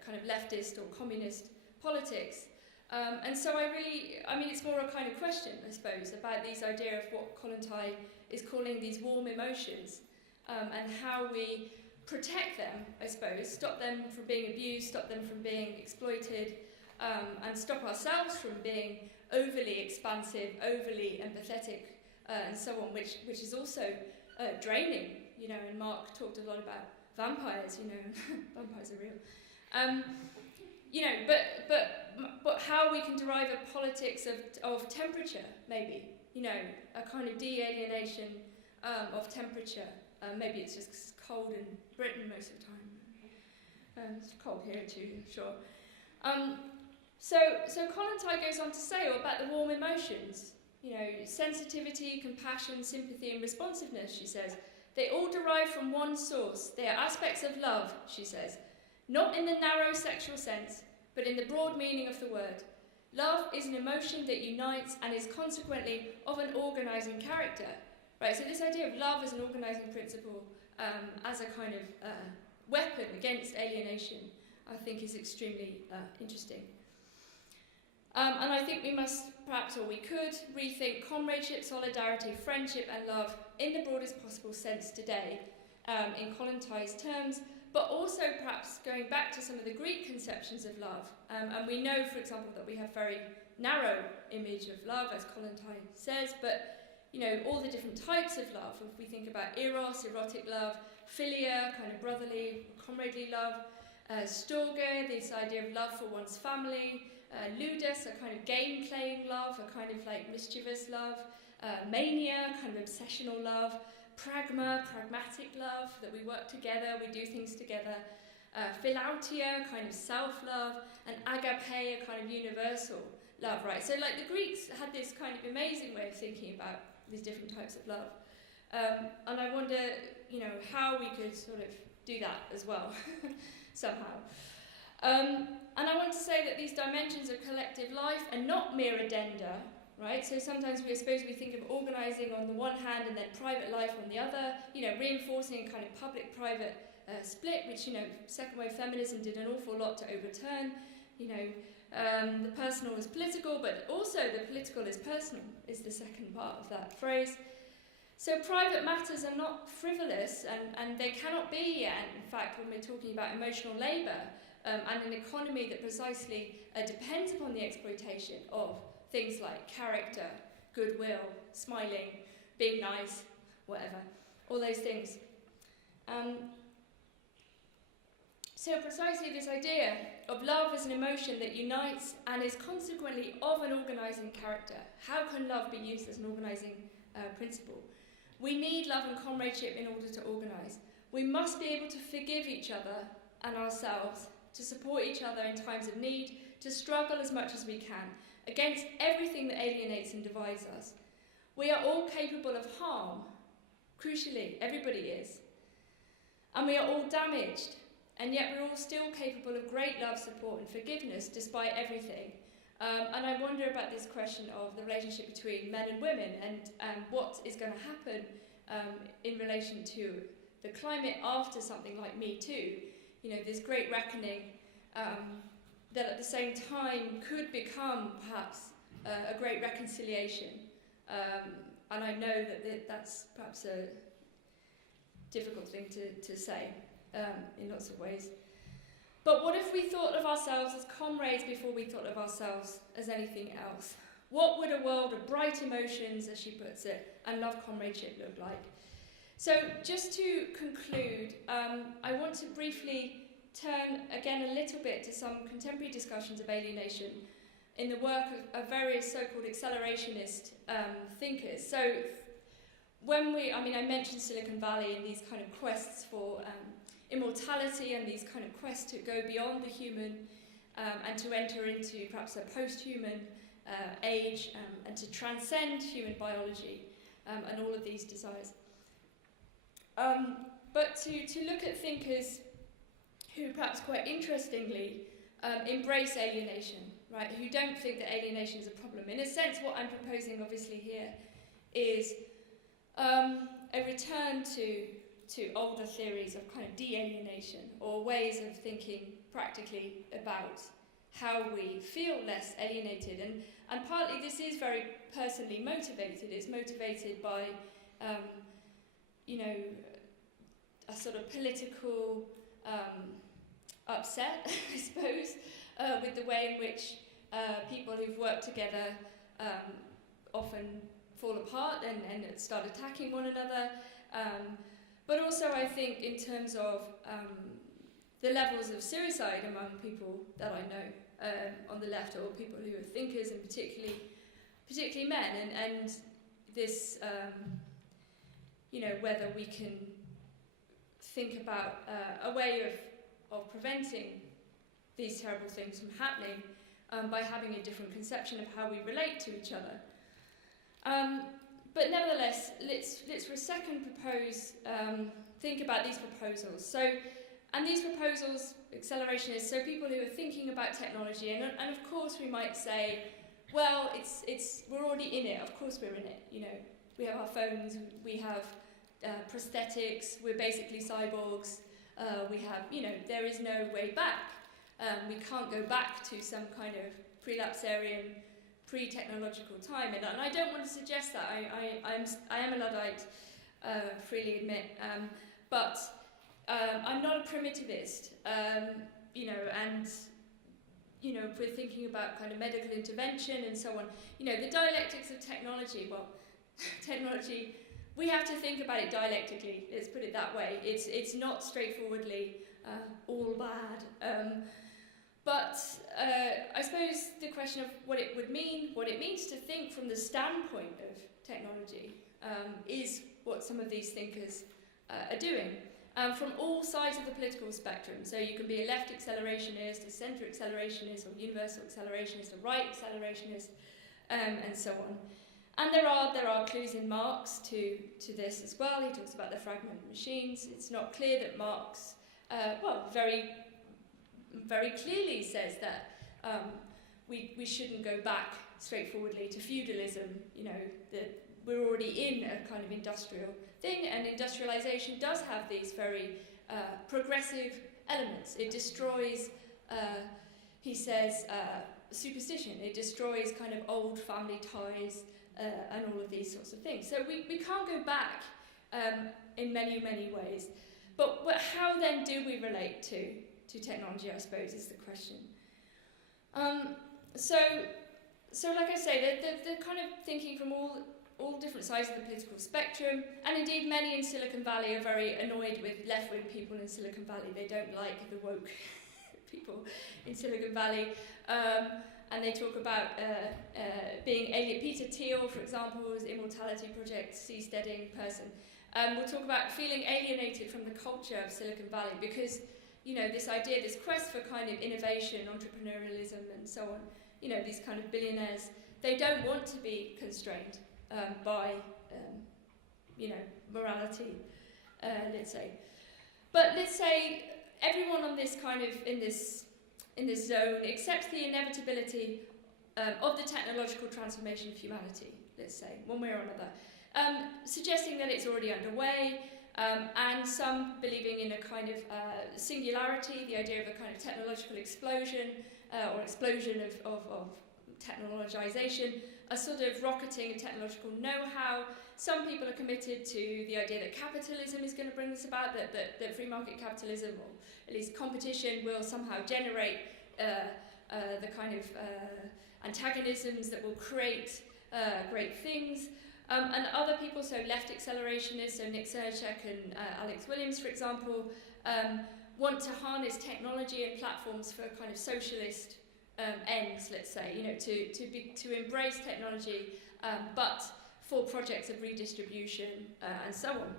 kind of leftist or communist politics. And so it's more a kind of question, I suppose, about this idea of what Kollontai is calling these warm emotions, and how we protect them, I suppose, stop them from being abused, stop them from being exploited, and stop ourselves from being overly expansive, overly empathetic, and so on, which is also draining, and Mark talked a lot about vampires, vampires are real. But how we can derive a politics of temperature, maybe, a kind of de-alienation of temperature. Maybe it's just cold in Britain most of the time. It's cold here too, sure. So Kollontai goes on to say about the warm emotions, sensitivity, compassion, sympathy and responsiveness, she says. They all derive from one source. They are aspects of love, she says. Not in the narrow sexual sense, but in the broad meaning of the word. Love is an emotion that unites and is consequently of an organising character. Right, so this idea of love as an organising principle, as a kind of weapon against alienation, I think is extremely interesting. And I think we must, perhaps, or we could, rethink comradeship, solidarity, friendship and love in the broadest possible sense today, in Kollontai's terms, but also perhaps going back to some of the Greek conceptions of love. And we know, for example, that we have very narrow image of love, as Kollontai says, but all the different types of love. If we think about eros, erotic love, philia, kind of brotherly, comradely love, storge, this idea of love for one's family, ludus, a kind of game-playing love, a kind of like mischievous love, mania, kind of obsessional love, pragma, pragmatic love, that we work together, we do things together, philautia, kind of self-love, and agape, a kind of universal love, right? So like the Greeks had this kind of amazing way of thinking about these different types of love. And I wonder, how we could sort of do that as well, somehow. And I want to say that these dimensions of collective life are not mere addenda, right? So sometimes we think of organising on the one hand and then private life on the other, reinforcing a kind of public-private split, which, second wave feminism did an awful lot to overturn. The personal is political, but also the political is personal, is the second part of that phrase. So private matters are not frivolous, and they cannot be yet, in fact, when we're talking about emotional labour, and an economy that precisely depends upon the exploitation of things like character, goodwill, smiling, being nice, whatever, all those things. So precisely this idea of love as an emotion that unites and is consequently of an organising character. How can love be used as an organising principle? We need love and comradeship in order to organise. We must be able to forgive each other and ourselves, to support each other in times of need, to struggle as much as we can against everything that alienates and divides us. We are all capable of harm. Crucially, everybody is. And we are all damaged. And yet we're all still capable of great love, support and forgiveness despite everything. And I wonder about this question of the relationship between men and women and what is going to happen in relation to the climate after something like Me Too. This great reckoning that at the same time could become perhaps a great reconciliation. And I know that that's perhaps a difficult thing to say. In lots of ways. But what if we thought of ourselves as comrades before we thought of ourselves as anything else? What would a world of bright emotions, as she puts it, and love comradeship look like? So just to conclude, I want to briefly turn again a little bit to some contemporary discussions of alienation in the work of various so-called accelerationist thinkers. So when I mentioned Silicon Valley and these kind of quests for immortality and these kind of quests to go beyond the human and to enter into perhaps a post-human age and to transcend human biology and all of these desires. but to look at thinkers who perhaps quite interestingly embrace alienation, right? Who don't think that alienation is a problem. In a sense, what I'm proposing obviously here is a return to older theories of kind of de-alienation, or ways of thinking practically about how we feel less alienated. And partly this is very personally motivated. It's motivated by, a sort of political upset, I suppose, with the way in which people who've worked together often fall apart and start attacking one another. But also I think in terms of the levels of suicide among people that I know on the left, or people who are thinkers, and particularly men, and this, whether we can think about a way of preventing these terrible things from happening by having a different conception of how we relate to each other. But nevertheless, let's for a second think about these proposals. And these proposals, accelerationists, so people who are thinking about technology, and of course we might say, well, we're already in it. Of course we're in it. We have our phones, we have prosthetics, we're basically cyborgs. We have, there is no way back. We can't go back to some kind of prelapsarian, pre-technological time, and I don't want to suggest that. I am a Luddite, freely admit, but I'm not a primitivist, and if we're thinking about kind of medical intervention and so on, the dialectics of technology. Well, technology, we have to think about it dialectically. Let's put it that way. It's not straightforwardly all bad. But I suppose the question of what it means to think from the standpoint of technology is what some of these thinkers are doing from all sides of the political spectrum. So you can be a left accelerationist, a centre accelerationist, or universal accelerationist, a right accelerationist, and so on. And there are clues in Marx to this as well. He talks about the fragment machines. It's not clear that Marx, very clearly says that we shouldn't go back straightforwardly to feudalism, that we're already in a kind of industrial thing, and industrialization does have these very progressive elements. It destroys, he says, superstition. It destroys kind of old family ties and all of these sorts of things. So we can't go back in many, many ways. But how then do we relate to technology, I suppose, is the question. So like I say, they're kind of thinking from all different sides of the political spectrum, and indeed many in Silicon Valley are very annoyed with left-wing people in Silicon Valley. They don't like the woke people in Silicon Valley, and they talk about being alien. Peter Thiel, for example, who's Immortality Project, seasteading person, will talk about feeling alienated from the culture of Silicon Valley because this idea, this quest for kind of innovation, entrepreneurialism, and so on, these kind of billionaires, they don't want to be constrained by, morality, let's say. But let's say everyone on this kind of, in this zone, accepts the inevitability of the technological transformation of humanity, let's say, one way or another, suggesting that it's already underway, and some believing in a kind of singularity, the idea of a kind of technological explosion, or explosion of technologization, a sort of rocketing of technological know-how. Some people are committed to the idea that capitalism is going to bring this about, that free market capitalism, or at least competition, will somehow generate the kind of antagonisms that will create great things. And other people, so left accelerationists, so Nick Serchek and Alex Williams, for example, want to harness technology and platforms for kind of socialist ends, let's say, to embrace technology, but for projects of redistribution and so on.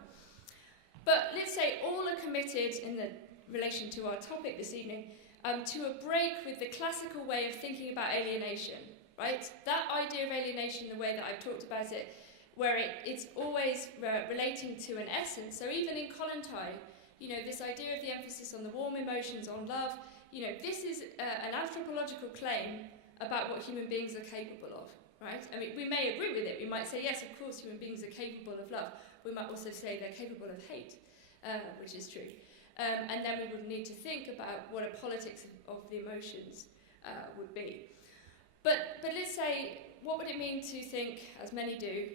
But let's say all are committed, in the relation to our topic this evening, to a break with the classical way of thinking about alienation, right? That idea of alienation, the way that I've talked about it, where it's always relating to an essence. So even in Kollontai, you know, this idea of the emphasis on the warm emotions, on love, you know, this is an anthropological claim about what human beings are capable of, right? I mean, we may agree with it. We might say, yes, of course, human beings are capable of love. We might also say they're capable of hate, which is true. And then we would need to think about what a politics of the emotions would be. But let's say, what would it mean to think, as many do,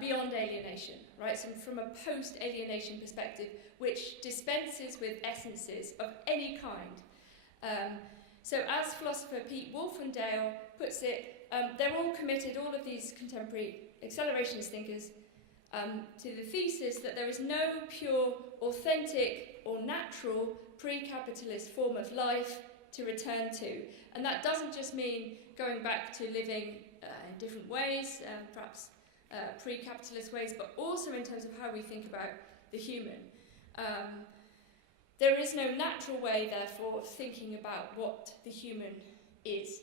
beyond alienation, right? So from a post-alienation perspective, which dispenses with essences of any kind. So as philosopher Pete Wolfendale puts it, they're all committed, all of these contemporary accelerationist thinkers, to the thesis that there is no pure, authentic, or natural pre-capitalist form of life to return to. And that doesn't just mean going back to living in different ways, perhaps pre-capitalist ways, but also in terms of how we think about the human. There is no natural way, therefore, of thinking about what the human is.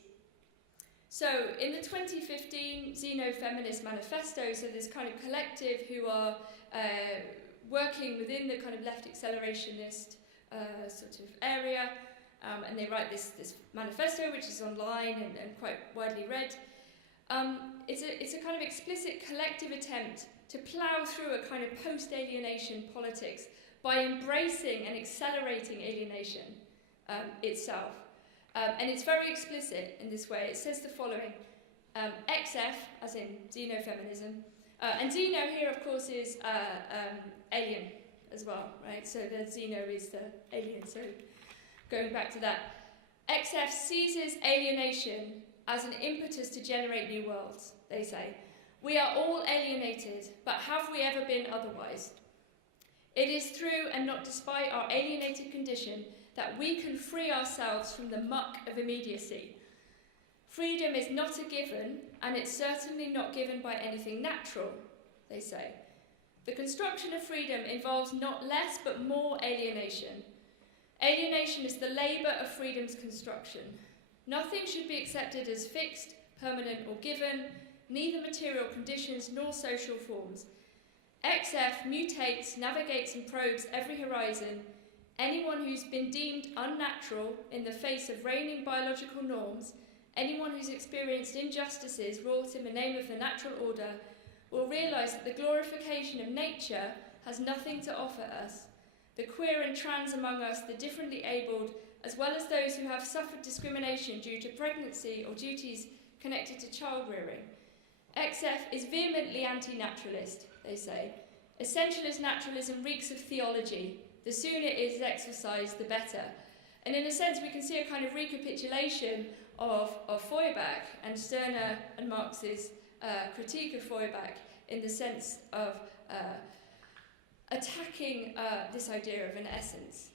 So, in the 2015 Feminist Manifesto, so this kind of collective who are working within the kind of left accelerationist sort of area, and they write this manifesto, which is online and quite widely read. It's a kind of explicit collective attempt to plough through a kind of post-alienation politics by embracing and accelerating alienation itself. And it's very explicit in this way. It says the following, XF, as in xenofeminism, and xeno here, of course, is alien as well, right? So the xeno is the alien, so going back to that. XF seizes alienation as an impetus to generate new worlds, they say. We are all alienated, but have we ever been otherwise? It is through and not despite our alienated condition that we can free ourselves from the muck of immediacy. Freedom is not a given, and it's certainly not given by anything natural, they say. The construction of freedom involves not less but more alienation. Alienation is the labour of freedom's construction. Nothing should be accepted as fixed, permanent or given, neither material conditions nor social forms. XF mutates, navigates and probes every horizon. Anyone who's been deemed unnatural in the face of reigning biological norms, anyone who's experienced injustices wrought in the name of the natural order, will realise that the glorification of nature has nothing to offer us. The queer and trans among us, the differently abled, as well as those who have suffered discrimination due to pregnancy or duties connected to child rearing. XF is vehemently anti-naturalist, they say. Essentialist naturalism reeks of theology. The sooner it is exercised, the better. And in a sense, we can see a kind of recapitulation of Feuerbach and Stirner and Marx's critique of Feuerbach in the sense of attacking this idea of an essence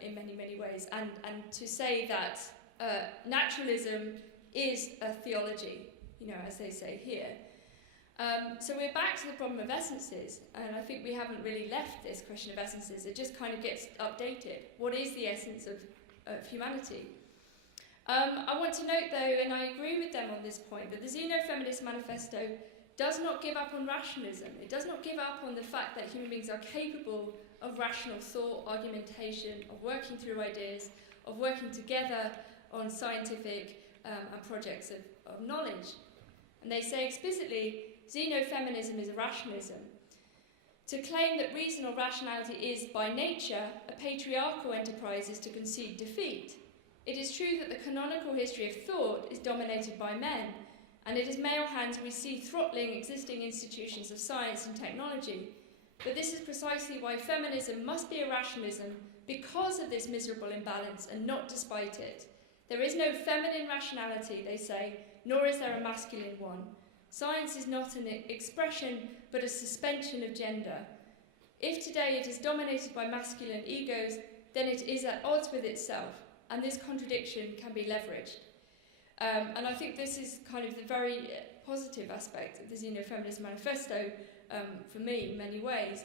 in many, many ways, and to say that naturalism is a theology, you know, as they say here. So we're back to the problem of essences, and I think we haven't really left this question of essences. It just kind of gets updated. What is the essence of humanity? I want to note, though, and I agree with them on this point, that the Feminist Manifesto does not give up on rationalism. It does not give up on the fact that human beings are capable of rational thought, argumentation, of working through ideas, of working together on scientific and projects of knowledge. And they say explicitly, xenofeminism is a rationalism. To claim that reason or rationality is, by nature, a patriarchal enterprise is to concede defeat. It is true that the canonical history of thought is dominated by men, and it is male hands we see throttling existing institutions of science and technology. But this is precisely why feminism must be a rationalism, because of this miserable imbalance and not despite it. There is no feminine rationality, they say, nor is there a masculine one. Science is not an expression, but a suspension of gender. If today it is dominated by masculine egos, then it is at odds with itself, and this contradiction can be leveraged. And I think this is kind of the very positive aspect of the Xenofeminist Manifesto for me in many ways.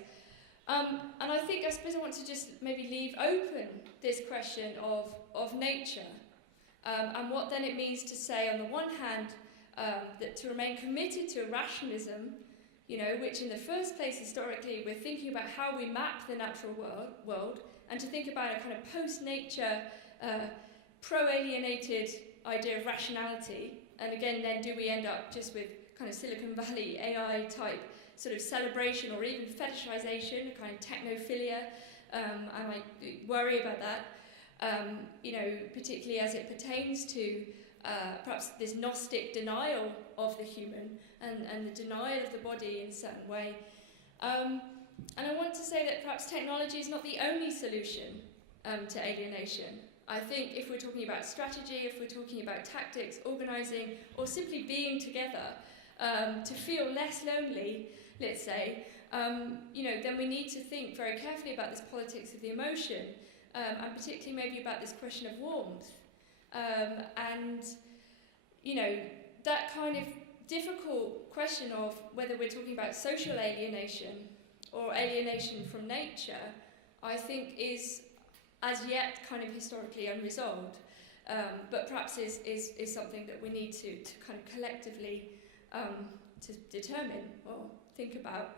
And I suppose I want to just maybe leave open this question of nature and what then it means to say, on the one hand, that to remain committed to a rationalism, which in the first place, historically, we're thinking about how we map the natural world, and to think about a kind of post-nature, pro-alienated idea of rationality. And again, then do we end up just with kind of Silicon Valley AI type sort of celebration, or even fetishization, a kind of technophilia? I might worry about that, particularly as it pertains to perhaps this Gnostic denial of the human and the denial of the body in a certain way. And I want to say that perhaps technology is not the only solution to alienation. I think if we're talking about strategy, if we're talking about tactics, organising, or simply being together to feel less lonely, let's say, then we need to think very carefully about this politics of the emotion, and particularly maybe about this question of warmth. And that kind of difficult question of whether we're talking about social alienation or alienation from nature, I think is as yet kind of historically unresolved, but perhaps is something that we need to kind of collectively to determine or think about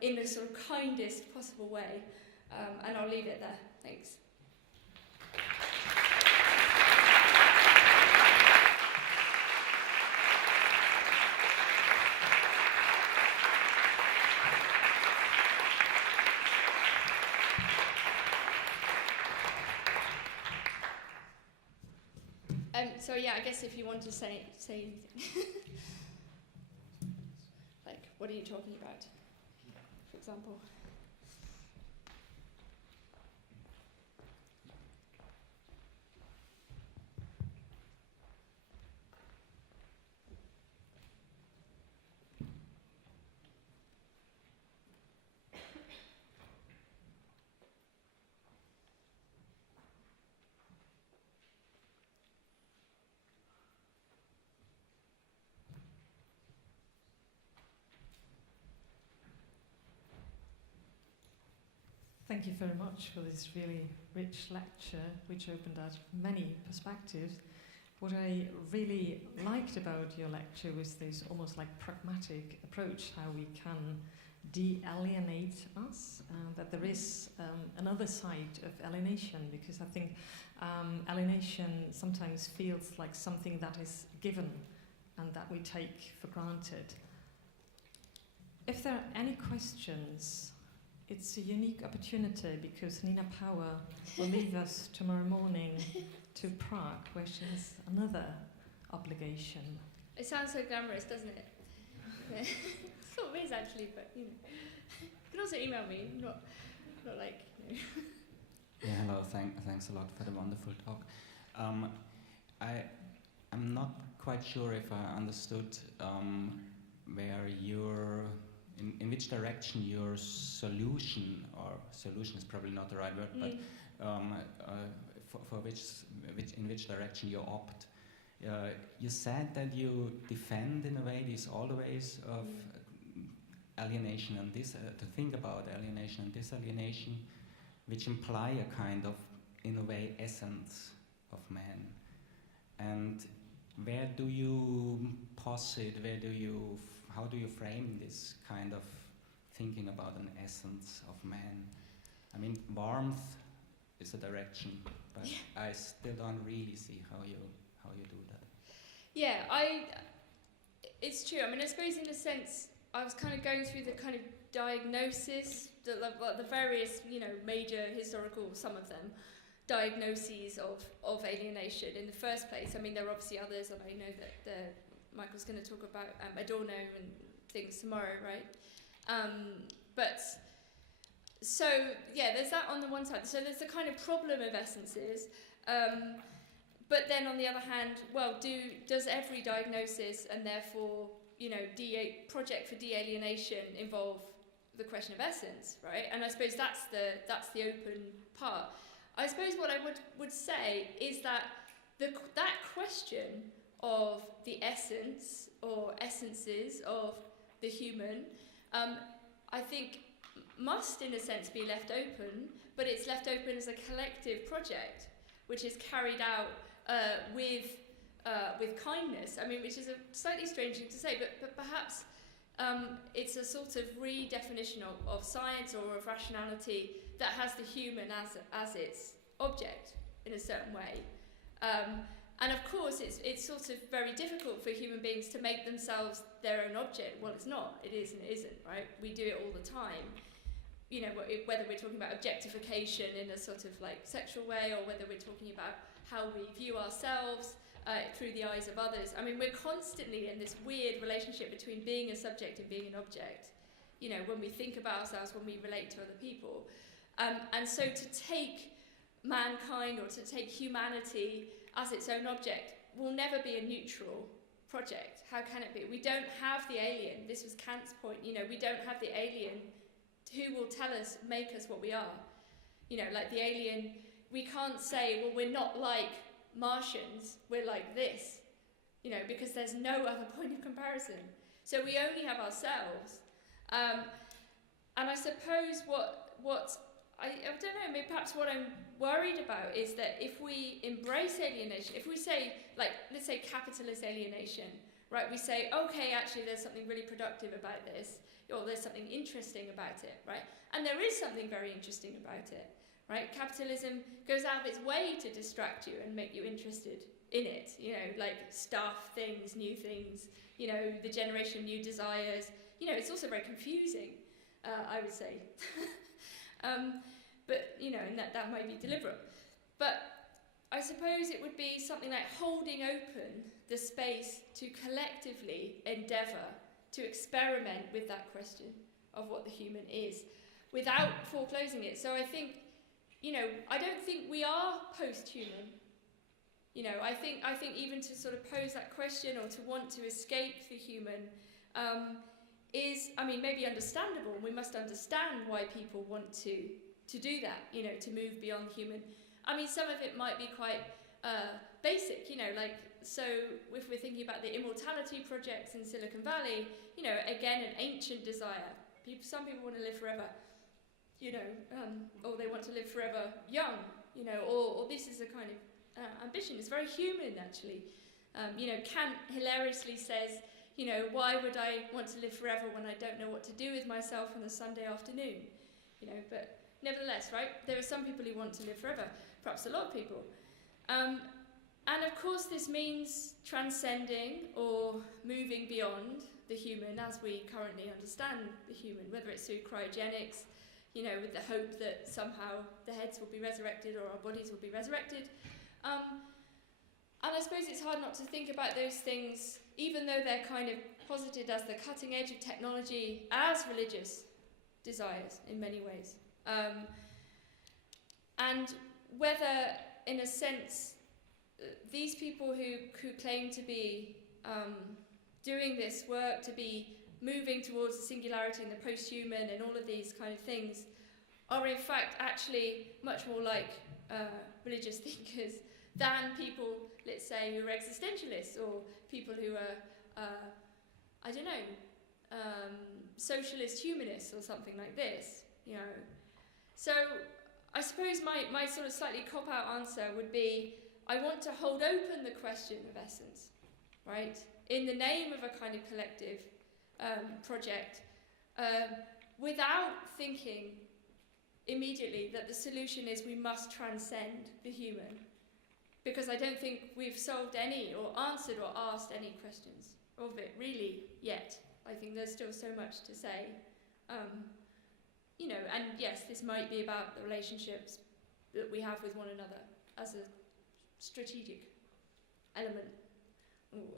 in the sort of kindest possible way. And I'll leave it there. Thanks. So yeah, I guess if you want to say anything, like what are you talking about, for example? Thank you very much for this really rich lecture, which opened out many perspectives. What I really liked about your lecture was this almost like pragmatic approach, how we can de-alienate us, that there is another side of alienation, because I think alienation sometimes feels like something that is given and that we take for granted. If there are any questions, it's a unique opportunity, because Nina Power will leave us tomorrow morning to Prague, where she has another obligation. It sounds so glamorous, doesn't it? It sort of is actually, but you can also email me, not like. Yeah, hello. Thanks a lot for the wonderful talk. I'm not quite sure if I understood where in which direction your solution, or solution is probably not the right word, but in which direction you opt. You said that you defend in a way all the ways of alienation and to think about alienation and disalienation, which imply a kind of, in a way, essence of man. And where do you posit, how do you frame this kind of thinking about an essence of man? I mean, warmth is a direction, but I still don't really see how you do that. Yeah, it's true. I mean, I suppose in a sense, I was kind of going through the kind of diagnosis, the various, major historical, some of them, diagnoses of alienation in the first place. I mean, there are obviously others, and I know that Michael's going to talk about Adorno and things tomorrow, right? But so yeah, there's that on the one side. So there's the kind of problem of essences, but then on the other hand, well, does every diagnosis and therefore project for de-alienation involve the question of essence, right? And I suppose that's the open part. I suppose what I would say is that that question of the essence or essences of the human, I think must in a sense be left open, but it's left open as a collective project, which is carried out with kindness. I mean, which is a slightly strange thing to say, but perhaps it's a sort of redefinition of science or of rationality that has the human as its object in a certain way. And of course, it's sort of very difficult for human beings to make themselves their own object. Well, it's not. It is and it isn't, right? We do it all the time. You know, whether we're talking about objectification in a sort of like sexual way, or whether we're talking about how we view ourselves through the eyes of others. I mean, we're constantly in this weird relationship between being a subject and being an object. You know, when we think about ourselves, when we relate to other people. And so to take mankind or to take humanity as its own object will never be a neutral project. How can it be? We don't have the alien. This was Kant's point. You know, we don't have the alien who will tell us, make us what we are. You know, like the alien, we can't say, well, we're not like Martians, we're like this, you know, because there's no other point of comparison. So we only have ourselves. And I suppose what I don't know, maybe perhaps what I'm worried about is that if we embrace alienation, if we say, like, let's say capitalist alienation, right, we say, okay, actually there's something really productive about this, or there's something interesting about it, right? And there is something very interesting about it, right? Capitalism goes out of its way to distract you and make you interested in it, you know, like stuff, things, new things, you know, the generation of new desires. You know, it's also very confusing, I would say. But, you know, and that might be deliberate. But I suppose it would be something like holding open the space to collectively endeavour to experiment with that question of what the human is without foreclosing it. So I think, you know, I don't think we are post-human. You know, I think even to sort of pose that question or to want to escape the human is, I mean, maybe understandable. We must understand why people want to do that, you know, to move beyond the human. I mean, some of it might be quite basic, you know, like, so if we're thinking about the immortality projects in Silicon Valley, you know, again, an ancient desire. Some people want to live forever, you know, or they want to live forever young, you know, or this is a kind of ambition. It's very human, actually. You know, Kant hilariously says, you know, why would I want to live forever when I don't know what to do with myself on a Sunday afternoon? You know, but nevertheless, right, there are some people who want to live forever, perhaps a lot of people. And of course this means transcending or moving beyond the human as we currently understand the human, whether it's through cryogenics, you know, with the hope that somehow the heads will be resurrected or our bodies will be resurrected. And I suppose it's hard not to think about those things, even though they're kind of posited as the cutting edge of technology, as religious desires in many ways. And whether, in a sense, these people who claim to be doing this work, to be moving towards the singularity and the post-human and all of these kind of things, are in fact actually much more like religious thinkers than people, let's say, who are existentialists, or people who are, I don't know, socialist humanists or something like this, you know. So I suppose my sort of slightly cop-out answer would be, I want to hold open the question of essence, right, in the name of a kind of collective project, without thinking immediately that the solution is we must transcend the human, because I don't think we've solved any or answered or asked any questions of it really yet. I think there's still so much to say. You know, and yes, this might be about the relationships that we have with one another as a strategic element,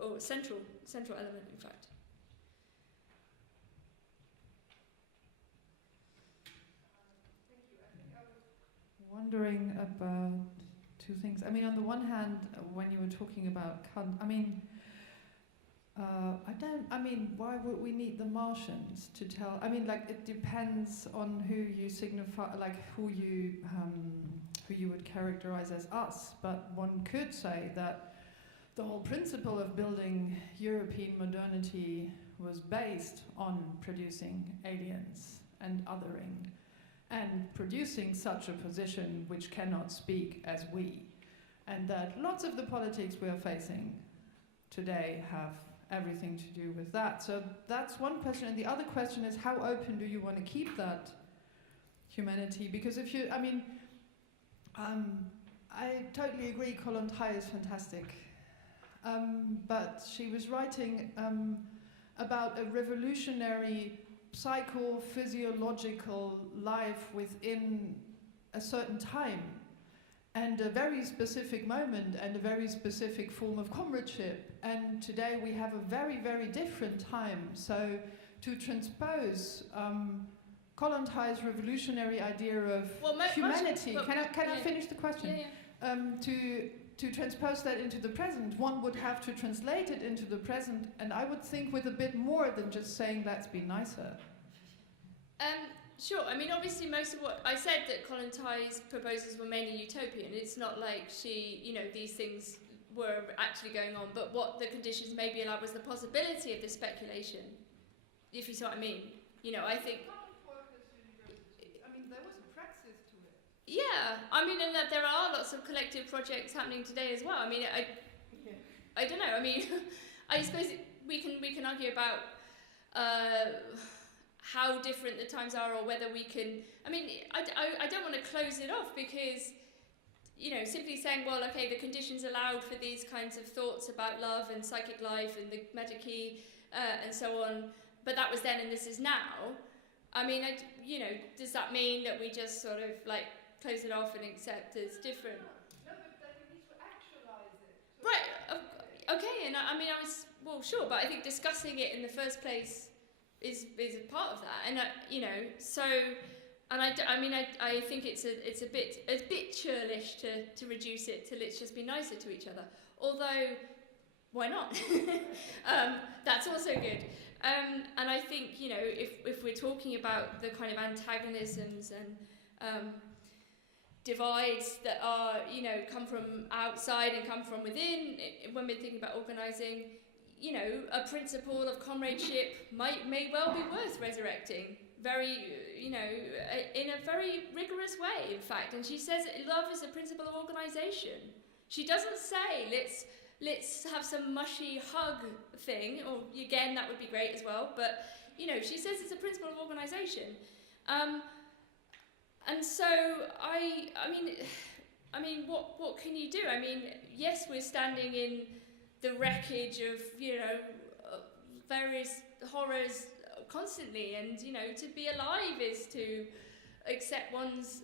or central element, in fact. Thank you. I think I was wondering about two things. I mean, on the one hand, when you were talking about Kant, I mean, why would we need the Martians to tell? I mean, like, it depends on who you signify, like, who you would characterize as us. But one could say that the whole principle of building European modernity was based on producing aliens and othering, and producing such a position which cannot speak as we. And that lots of the politics we are facing today have everything to do with that. So that's one question. And the other question is, how open do you want to keep that humanity? Because if you, I totally agree, Kollontai is fantastic. But she was writing about a revolutionary psychophysiological life within a certain time and a very specific moment and a very specific form of comradeship. And today we have a very, very different time. So to transpose Kollontai's revolutionary idea of humanity, can I finish the question? To transpose that into the present, one would have to translate it into the present, and I would think with a bit more than just saying let's be nicer. Sure, I mean obviously most of what I said, that Kollontai's proposals were mainly utopian. It's not like she, these things were actually going on, but what the conditions maybe allowed was the possibility of this speculation, if you see what I mean. I think... there was a praxis to it. Yeah, and that there are lots of collective projects happening today as well. I don't know. I suppose we can argue about how different the times are, or whether we can. I don't want to close it off because, simply saying, well, okay, the conditions allowed for these kinds of thoughts about love and psychic life and the metache and so on, but that was then and this is now. Does that mean that we just sort of close it off and accept as different? No, but that you need to actualize it. So right. Okay. And sure, but I think discussing it in the first place is a part of that. And so, and I think it's a bit churlish to reduce it to let's just be nicer to each other. Although, why not? That's also good. And I think, if we're talking about the kind of antagonisms and divides that are, come from outside and come from within, when we're thinking about organising, a principle of comradeship may well be worth resurrecting very, in a very rigorous way, in fact. And she says love is a principle of organisation. She doesn't say let's have some mushy hug thing, or again, that would be great as well. But, she says it's a principle of organisation. And so, what can you do? Yes, we're standing in the wreckage of, various horrors constantly. And, to be alive is to accept one's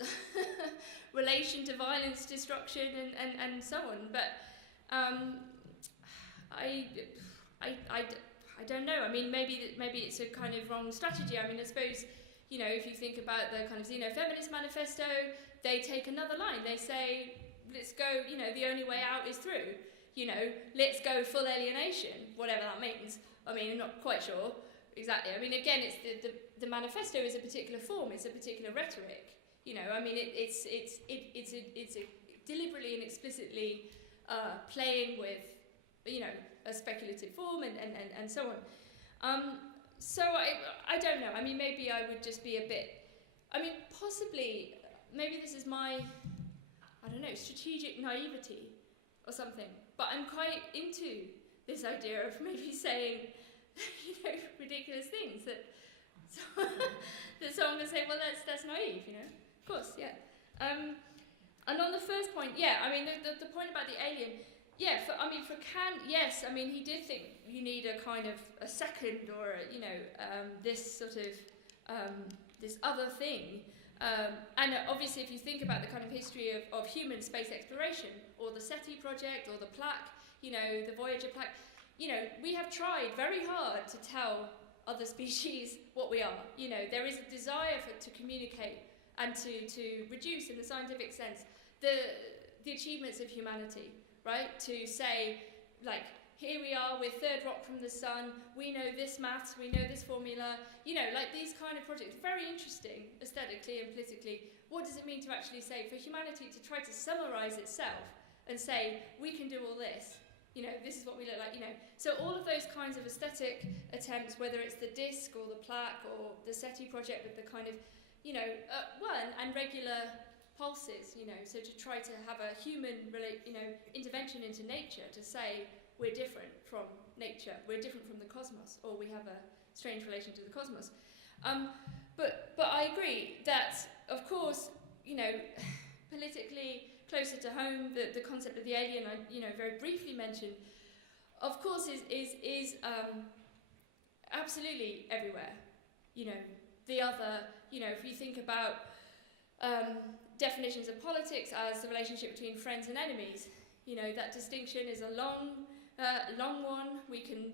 relation to violence, destruction, and so on. But I don't know. Maybe it's a kind of wrong strategy. I suppose, if you think about the kind of Feminist Manifesto, they take another line. They say, let's go, the only way out is through. Let's go full alienation, whatever that means. I'm not quite sure exactly. Again, it's the manifesto is a particular form. It's a particular rhetoric. It's deliberately and explicitly playing with, a speculative form and so on. So I don't know. Maybe I would just be a bit... possibly, maybe this is my, strategic naivety or something. But I'm quite into this idea of maybe saying, ridiculous things that someone can say, well, that's naive, Of course, yeah. And on the first point, the point about the alien... Yeah, for Kant, yes. He did think you need a kind of a second or this sort of this other thing. And obviously, if you think about the kind of history of human space exploration, or the SETI project, or the plaque, the Voyager plaque, we have tried very hard to tell other species what we are. There is a desire to communicate and to reduce, in the scientific sense, the achievements of humanity. Right, to say, here we are, we're third rock from the sun, we know this maths, we know this formula, these kind of projects, very interesting, aesthetically and politically. What does it mean to actually say, for humanity to try to summarise itself and say, we can do all this, this is what we look like, So all of those kinds of aesthetic attempts, whether it's the disc or the plaque or the SETI project with the kind of, and regular pulses, so to try to have a human, intervention into nature to say we're different from nature. We're different from the cosmos, or we have a strange relation to the cosmos. But I agree that, of course, politically closer to home, the concept of the alien, I very briefly mentioned, of course, is absolutely everywhere. The other, if you think about definitions of politics as the relationship between friends and enemies, that distinction is a long one.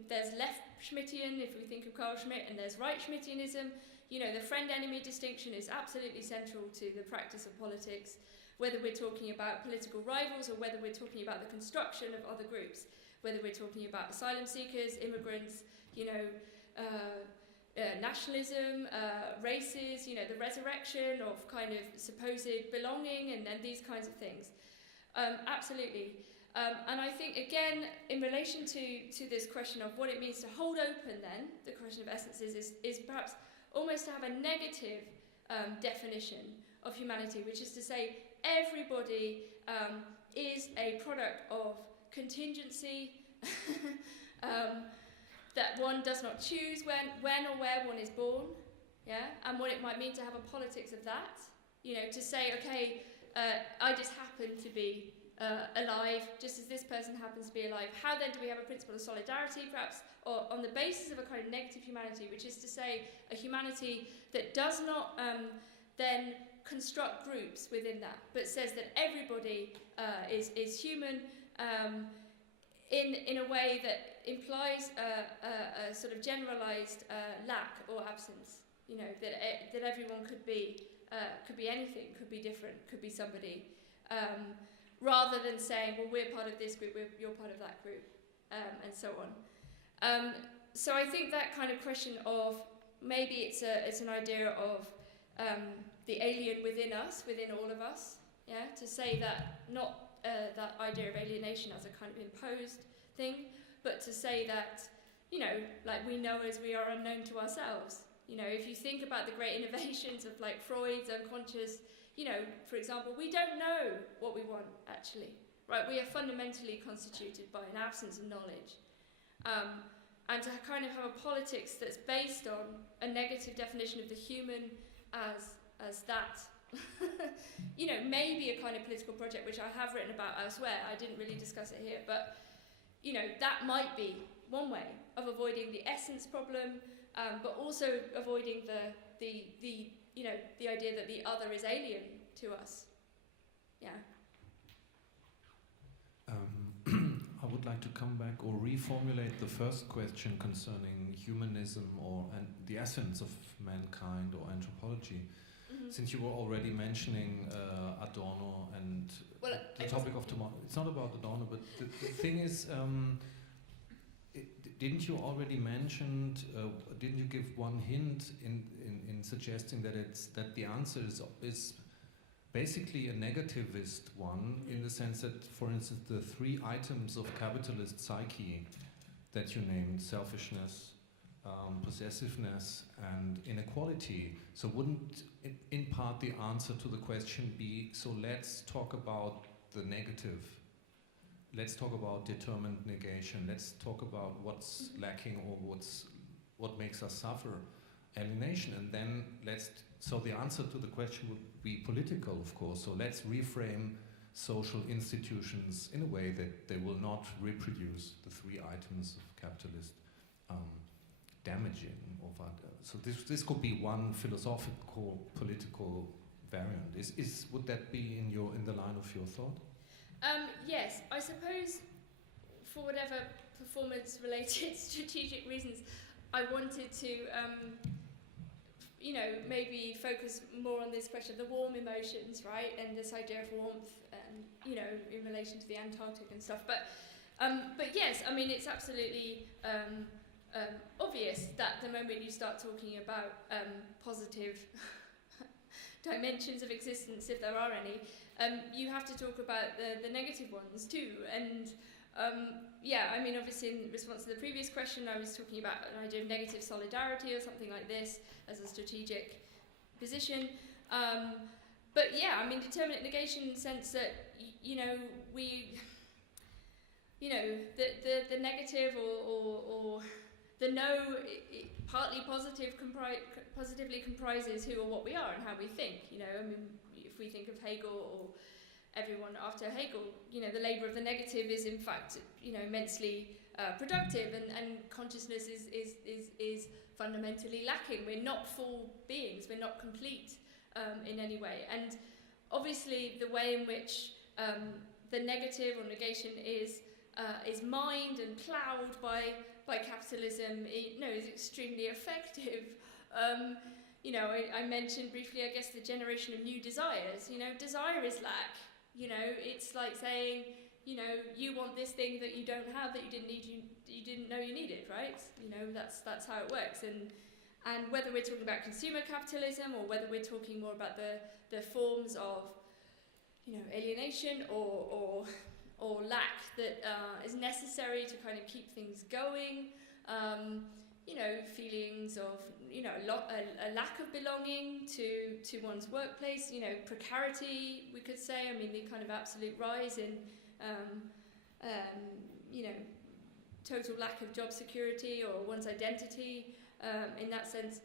There's left Schmittian, if we think of Carl Schmitt, and there's right Schmittianism. The friend-enemy distinction is absolutely central to the practice of politics, whether we're talking about political rivals or whether we're talking about the construction of other groups, whether we're talking about asylum seekers, immigrants, nationalism, races, the resurrection of kind of supposed belonging and these kinds of things. Absolutely. And I think, again, in relation to this question of what it means to hold open then, the question of essences is perhaps almost to have a negative definition of humanity, which is to say everybody is a product of contingency, that one does not choose when or where one is born, and what it might mean to have a politics of that, to say, okay, I just happen to be alive, just as this person happens to be alive. How then do we have a principle of solidarity, perhaps, or on the basis of a kind of negative humanity, which is to say a humanity that does not then construct groups within that, but says that everybody is human in a way that implies a sort of generalized lack or absence. That everyone could be anything, could be different, could be somebody. Rather than saying, well, we're part of this group, you're part of that group, and so on. So I think that kind of question of maybe it's an idea of the alien within us, within all of us, to say that not that idea of alienation as a kind of imposed thing, but to say that, like we know as we are unknown to ourselves. If you think about the great innovations of like Freud's unconscious, for example, we don't know what we want, actually, right? We are fundamentally constituted by an absence of knowledge. And to kind of have a politics that's based on a negative definition of the human as that, maybe a kind of political project, which I have written about elsewhere. I didn't really discuss it here, but, that might be one way of avoiding the essence problem, but also avoiding the idea that the other is alien to us. I would like to come back or reformulate the first question concerning humanism and the essence of mankind or anthropology. Mm-hmm. Since you were already mentioning Adorno and the topic of tomorrow. It's not about Adorno, but the thing is, didn't you already mention, didn't you give one hint in suggesting that the answer is basically a negativist one, in the sense that, for instance, the 3 items of capitalist psyche that you named, selfishness, possessiveness, and inequality, so wouldn't in part the answer to the question be, so let's talk about the negative, let's talk about determined negation, let's talk about what's lacking or what makes us suffer, alienation, and then so the answer to the question would be political, of course, so let's reframe social institutions in a way that they will not reproduce the 3 items of capitalist damaging. So this could be one philosophical, political variant. Would that be in the line of your thought? Yes, I suppose for whatever performance-related strategic reasons, I wanted to, maybe focus more on this question of the warm emotions, right, and this idea of warmth, and in relation to the Antarctic and stuff. But yes, I mean, it's absolutely obvious that the moment you start talking about positive dimensions of existence, if there are any, you have to talk about the negative ones too. And I mean, obviously in response to the previous question, I was talking about an idea of negative solidarity or something like this as a strategic position. But yeah, I mean, determinate negation in the sense that, you know, the negative or the no, partly positively comprises who or what we are and how we think. You know, I mean, if we think of Hegel or everyone after Hegel, you know, the labour of the negative is in fact, you know, immensely productive, and consciousness is fundamentally lacking. We're not full beings. We're not complete in any way. And obviously, the way in which the negative or negation is mined and ploughed by capitalism, is extremely effective. You know, I mentioned briefly, I guess, the generation of new desires. You know, desire is lack. You know, it's like saying, you know, you want this thing that you don't have, that you didn't know you needed, right? You know, that's how it works. And whether we're talking about consumer capitalism or whether we're talking more about the forms of, you know, alienation or lack that is necessary to kind of keep things going, you know, feelings of, you know, a lack of belonging to one's workplace, you know, precarity, we could say. I mean, the kind of absolute rise in, you know, total lack of job security or one's identity in that sense.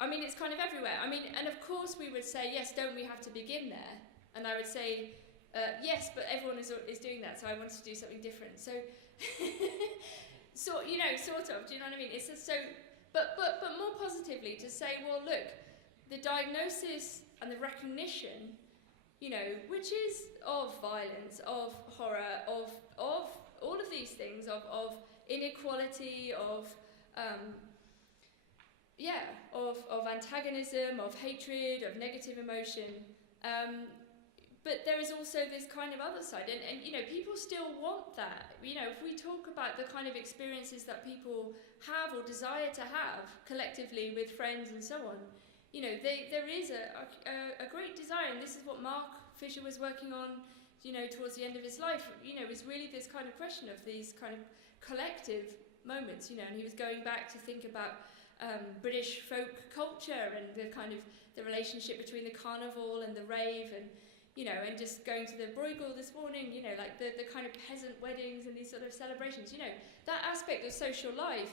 I mean, it's kind of everywhere. I mean, and of course we would say, yes, don't we have to begin there? And I would say, yes, but everyone is doing that, so I wanted to do something different. So, you know, sort of, do you know what I mean? It's just so, but more positively to say, well, look, the diagnosis and the recognition, you know, which is of violence, of horror, of all of these things, of inequality, of antagonism, of hatred, of negative emotion. But there is also this kind of other side, and you know, people still want that. You know, if we talk about the kind of experiences that people have or desire to have collectively with friends and so on, you know, there is a great desire, and this is what Mark Fisher was working on, you know, towards the end of his life. You know, is really this kind of question of these kind of collective moments. You know, and he was going back to think about British folk culture and the kind of the relationship between the carnival and the rave, and you know, and just going to the Bruegel this morning, you know, like the kind of peasant weddings and these sort of celebrations, you know, that aspect of social life,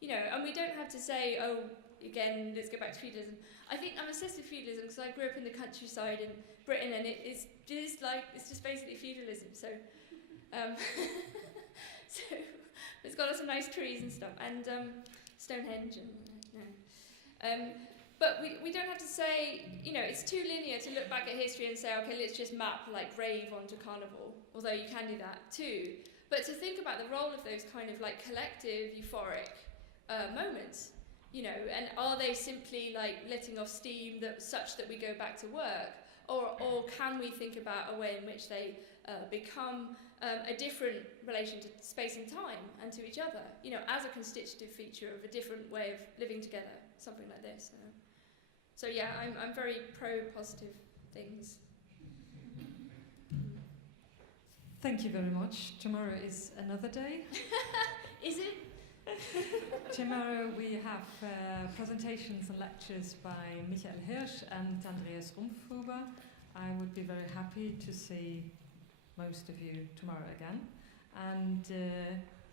you know, and we don't have to say, oh, again, let's go back to feudalism. I think I'm obsessed with feudalism because I grew up in the countryside in Britain, and it's just basically feudalism. So, so it's got lots of nice trees and stuff, and Stonehenge and but we don't have to say, you know, it's too linear to look back at history and say, okay, let's just map like rave onto carnival, although you can do that too. But to think about the role of those kind of like collective euphoric moments, you know, and are they simply like letting off steam such that we go back to work, or can we think about a way in which they become a different relation to space and time and to each other, you know, as a constitutive feature of a different way of living together, something like this. So yeah, I'm very pro positive things. Thank you very much. Tomorrow is another day. Is it? Tomorrow we have presentations and lectures by Michael Hirsch and Andreas Rumpfhuber. I would be very happy to see most of you tomorrow again. And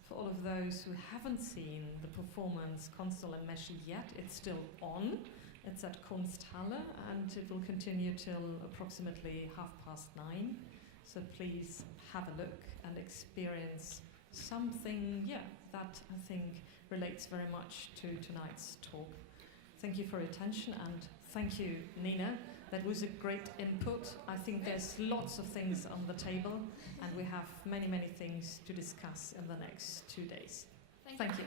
for all of those who haven't seen the performance Kunsthalle Wien yet, it's still on. It's at Kunsthalle, and it will continue till approximately 9:30. So please have a look and experience something, that I think relates very much to tonight's talk. Thank you for your attention, and thank you, Nina. That was a great input. I think there's lots of things on the table, and we have many, many things to discuss in the next 2 days. Thank you.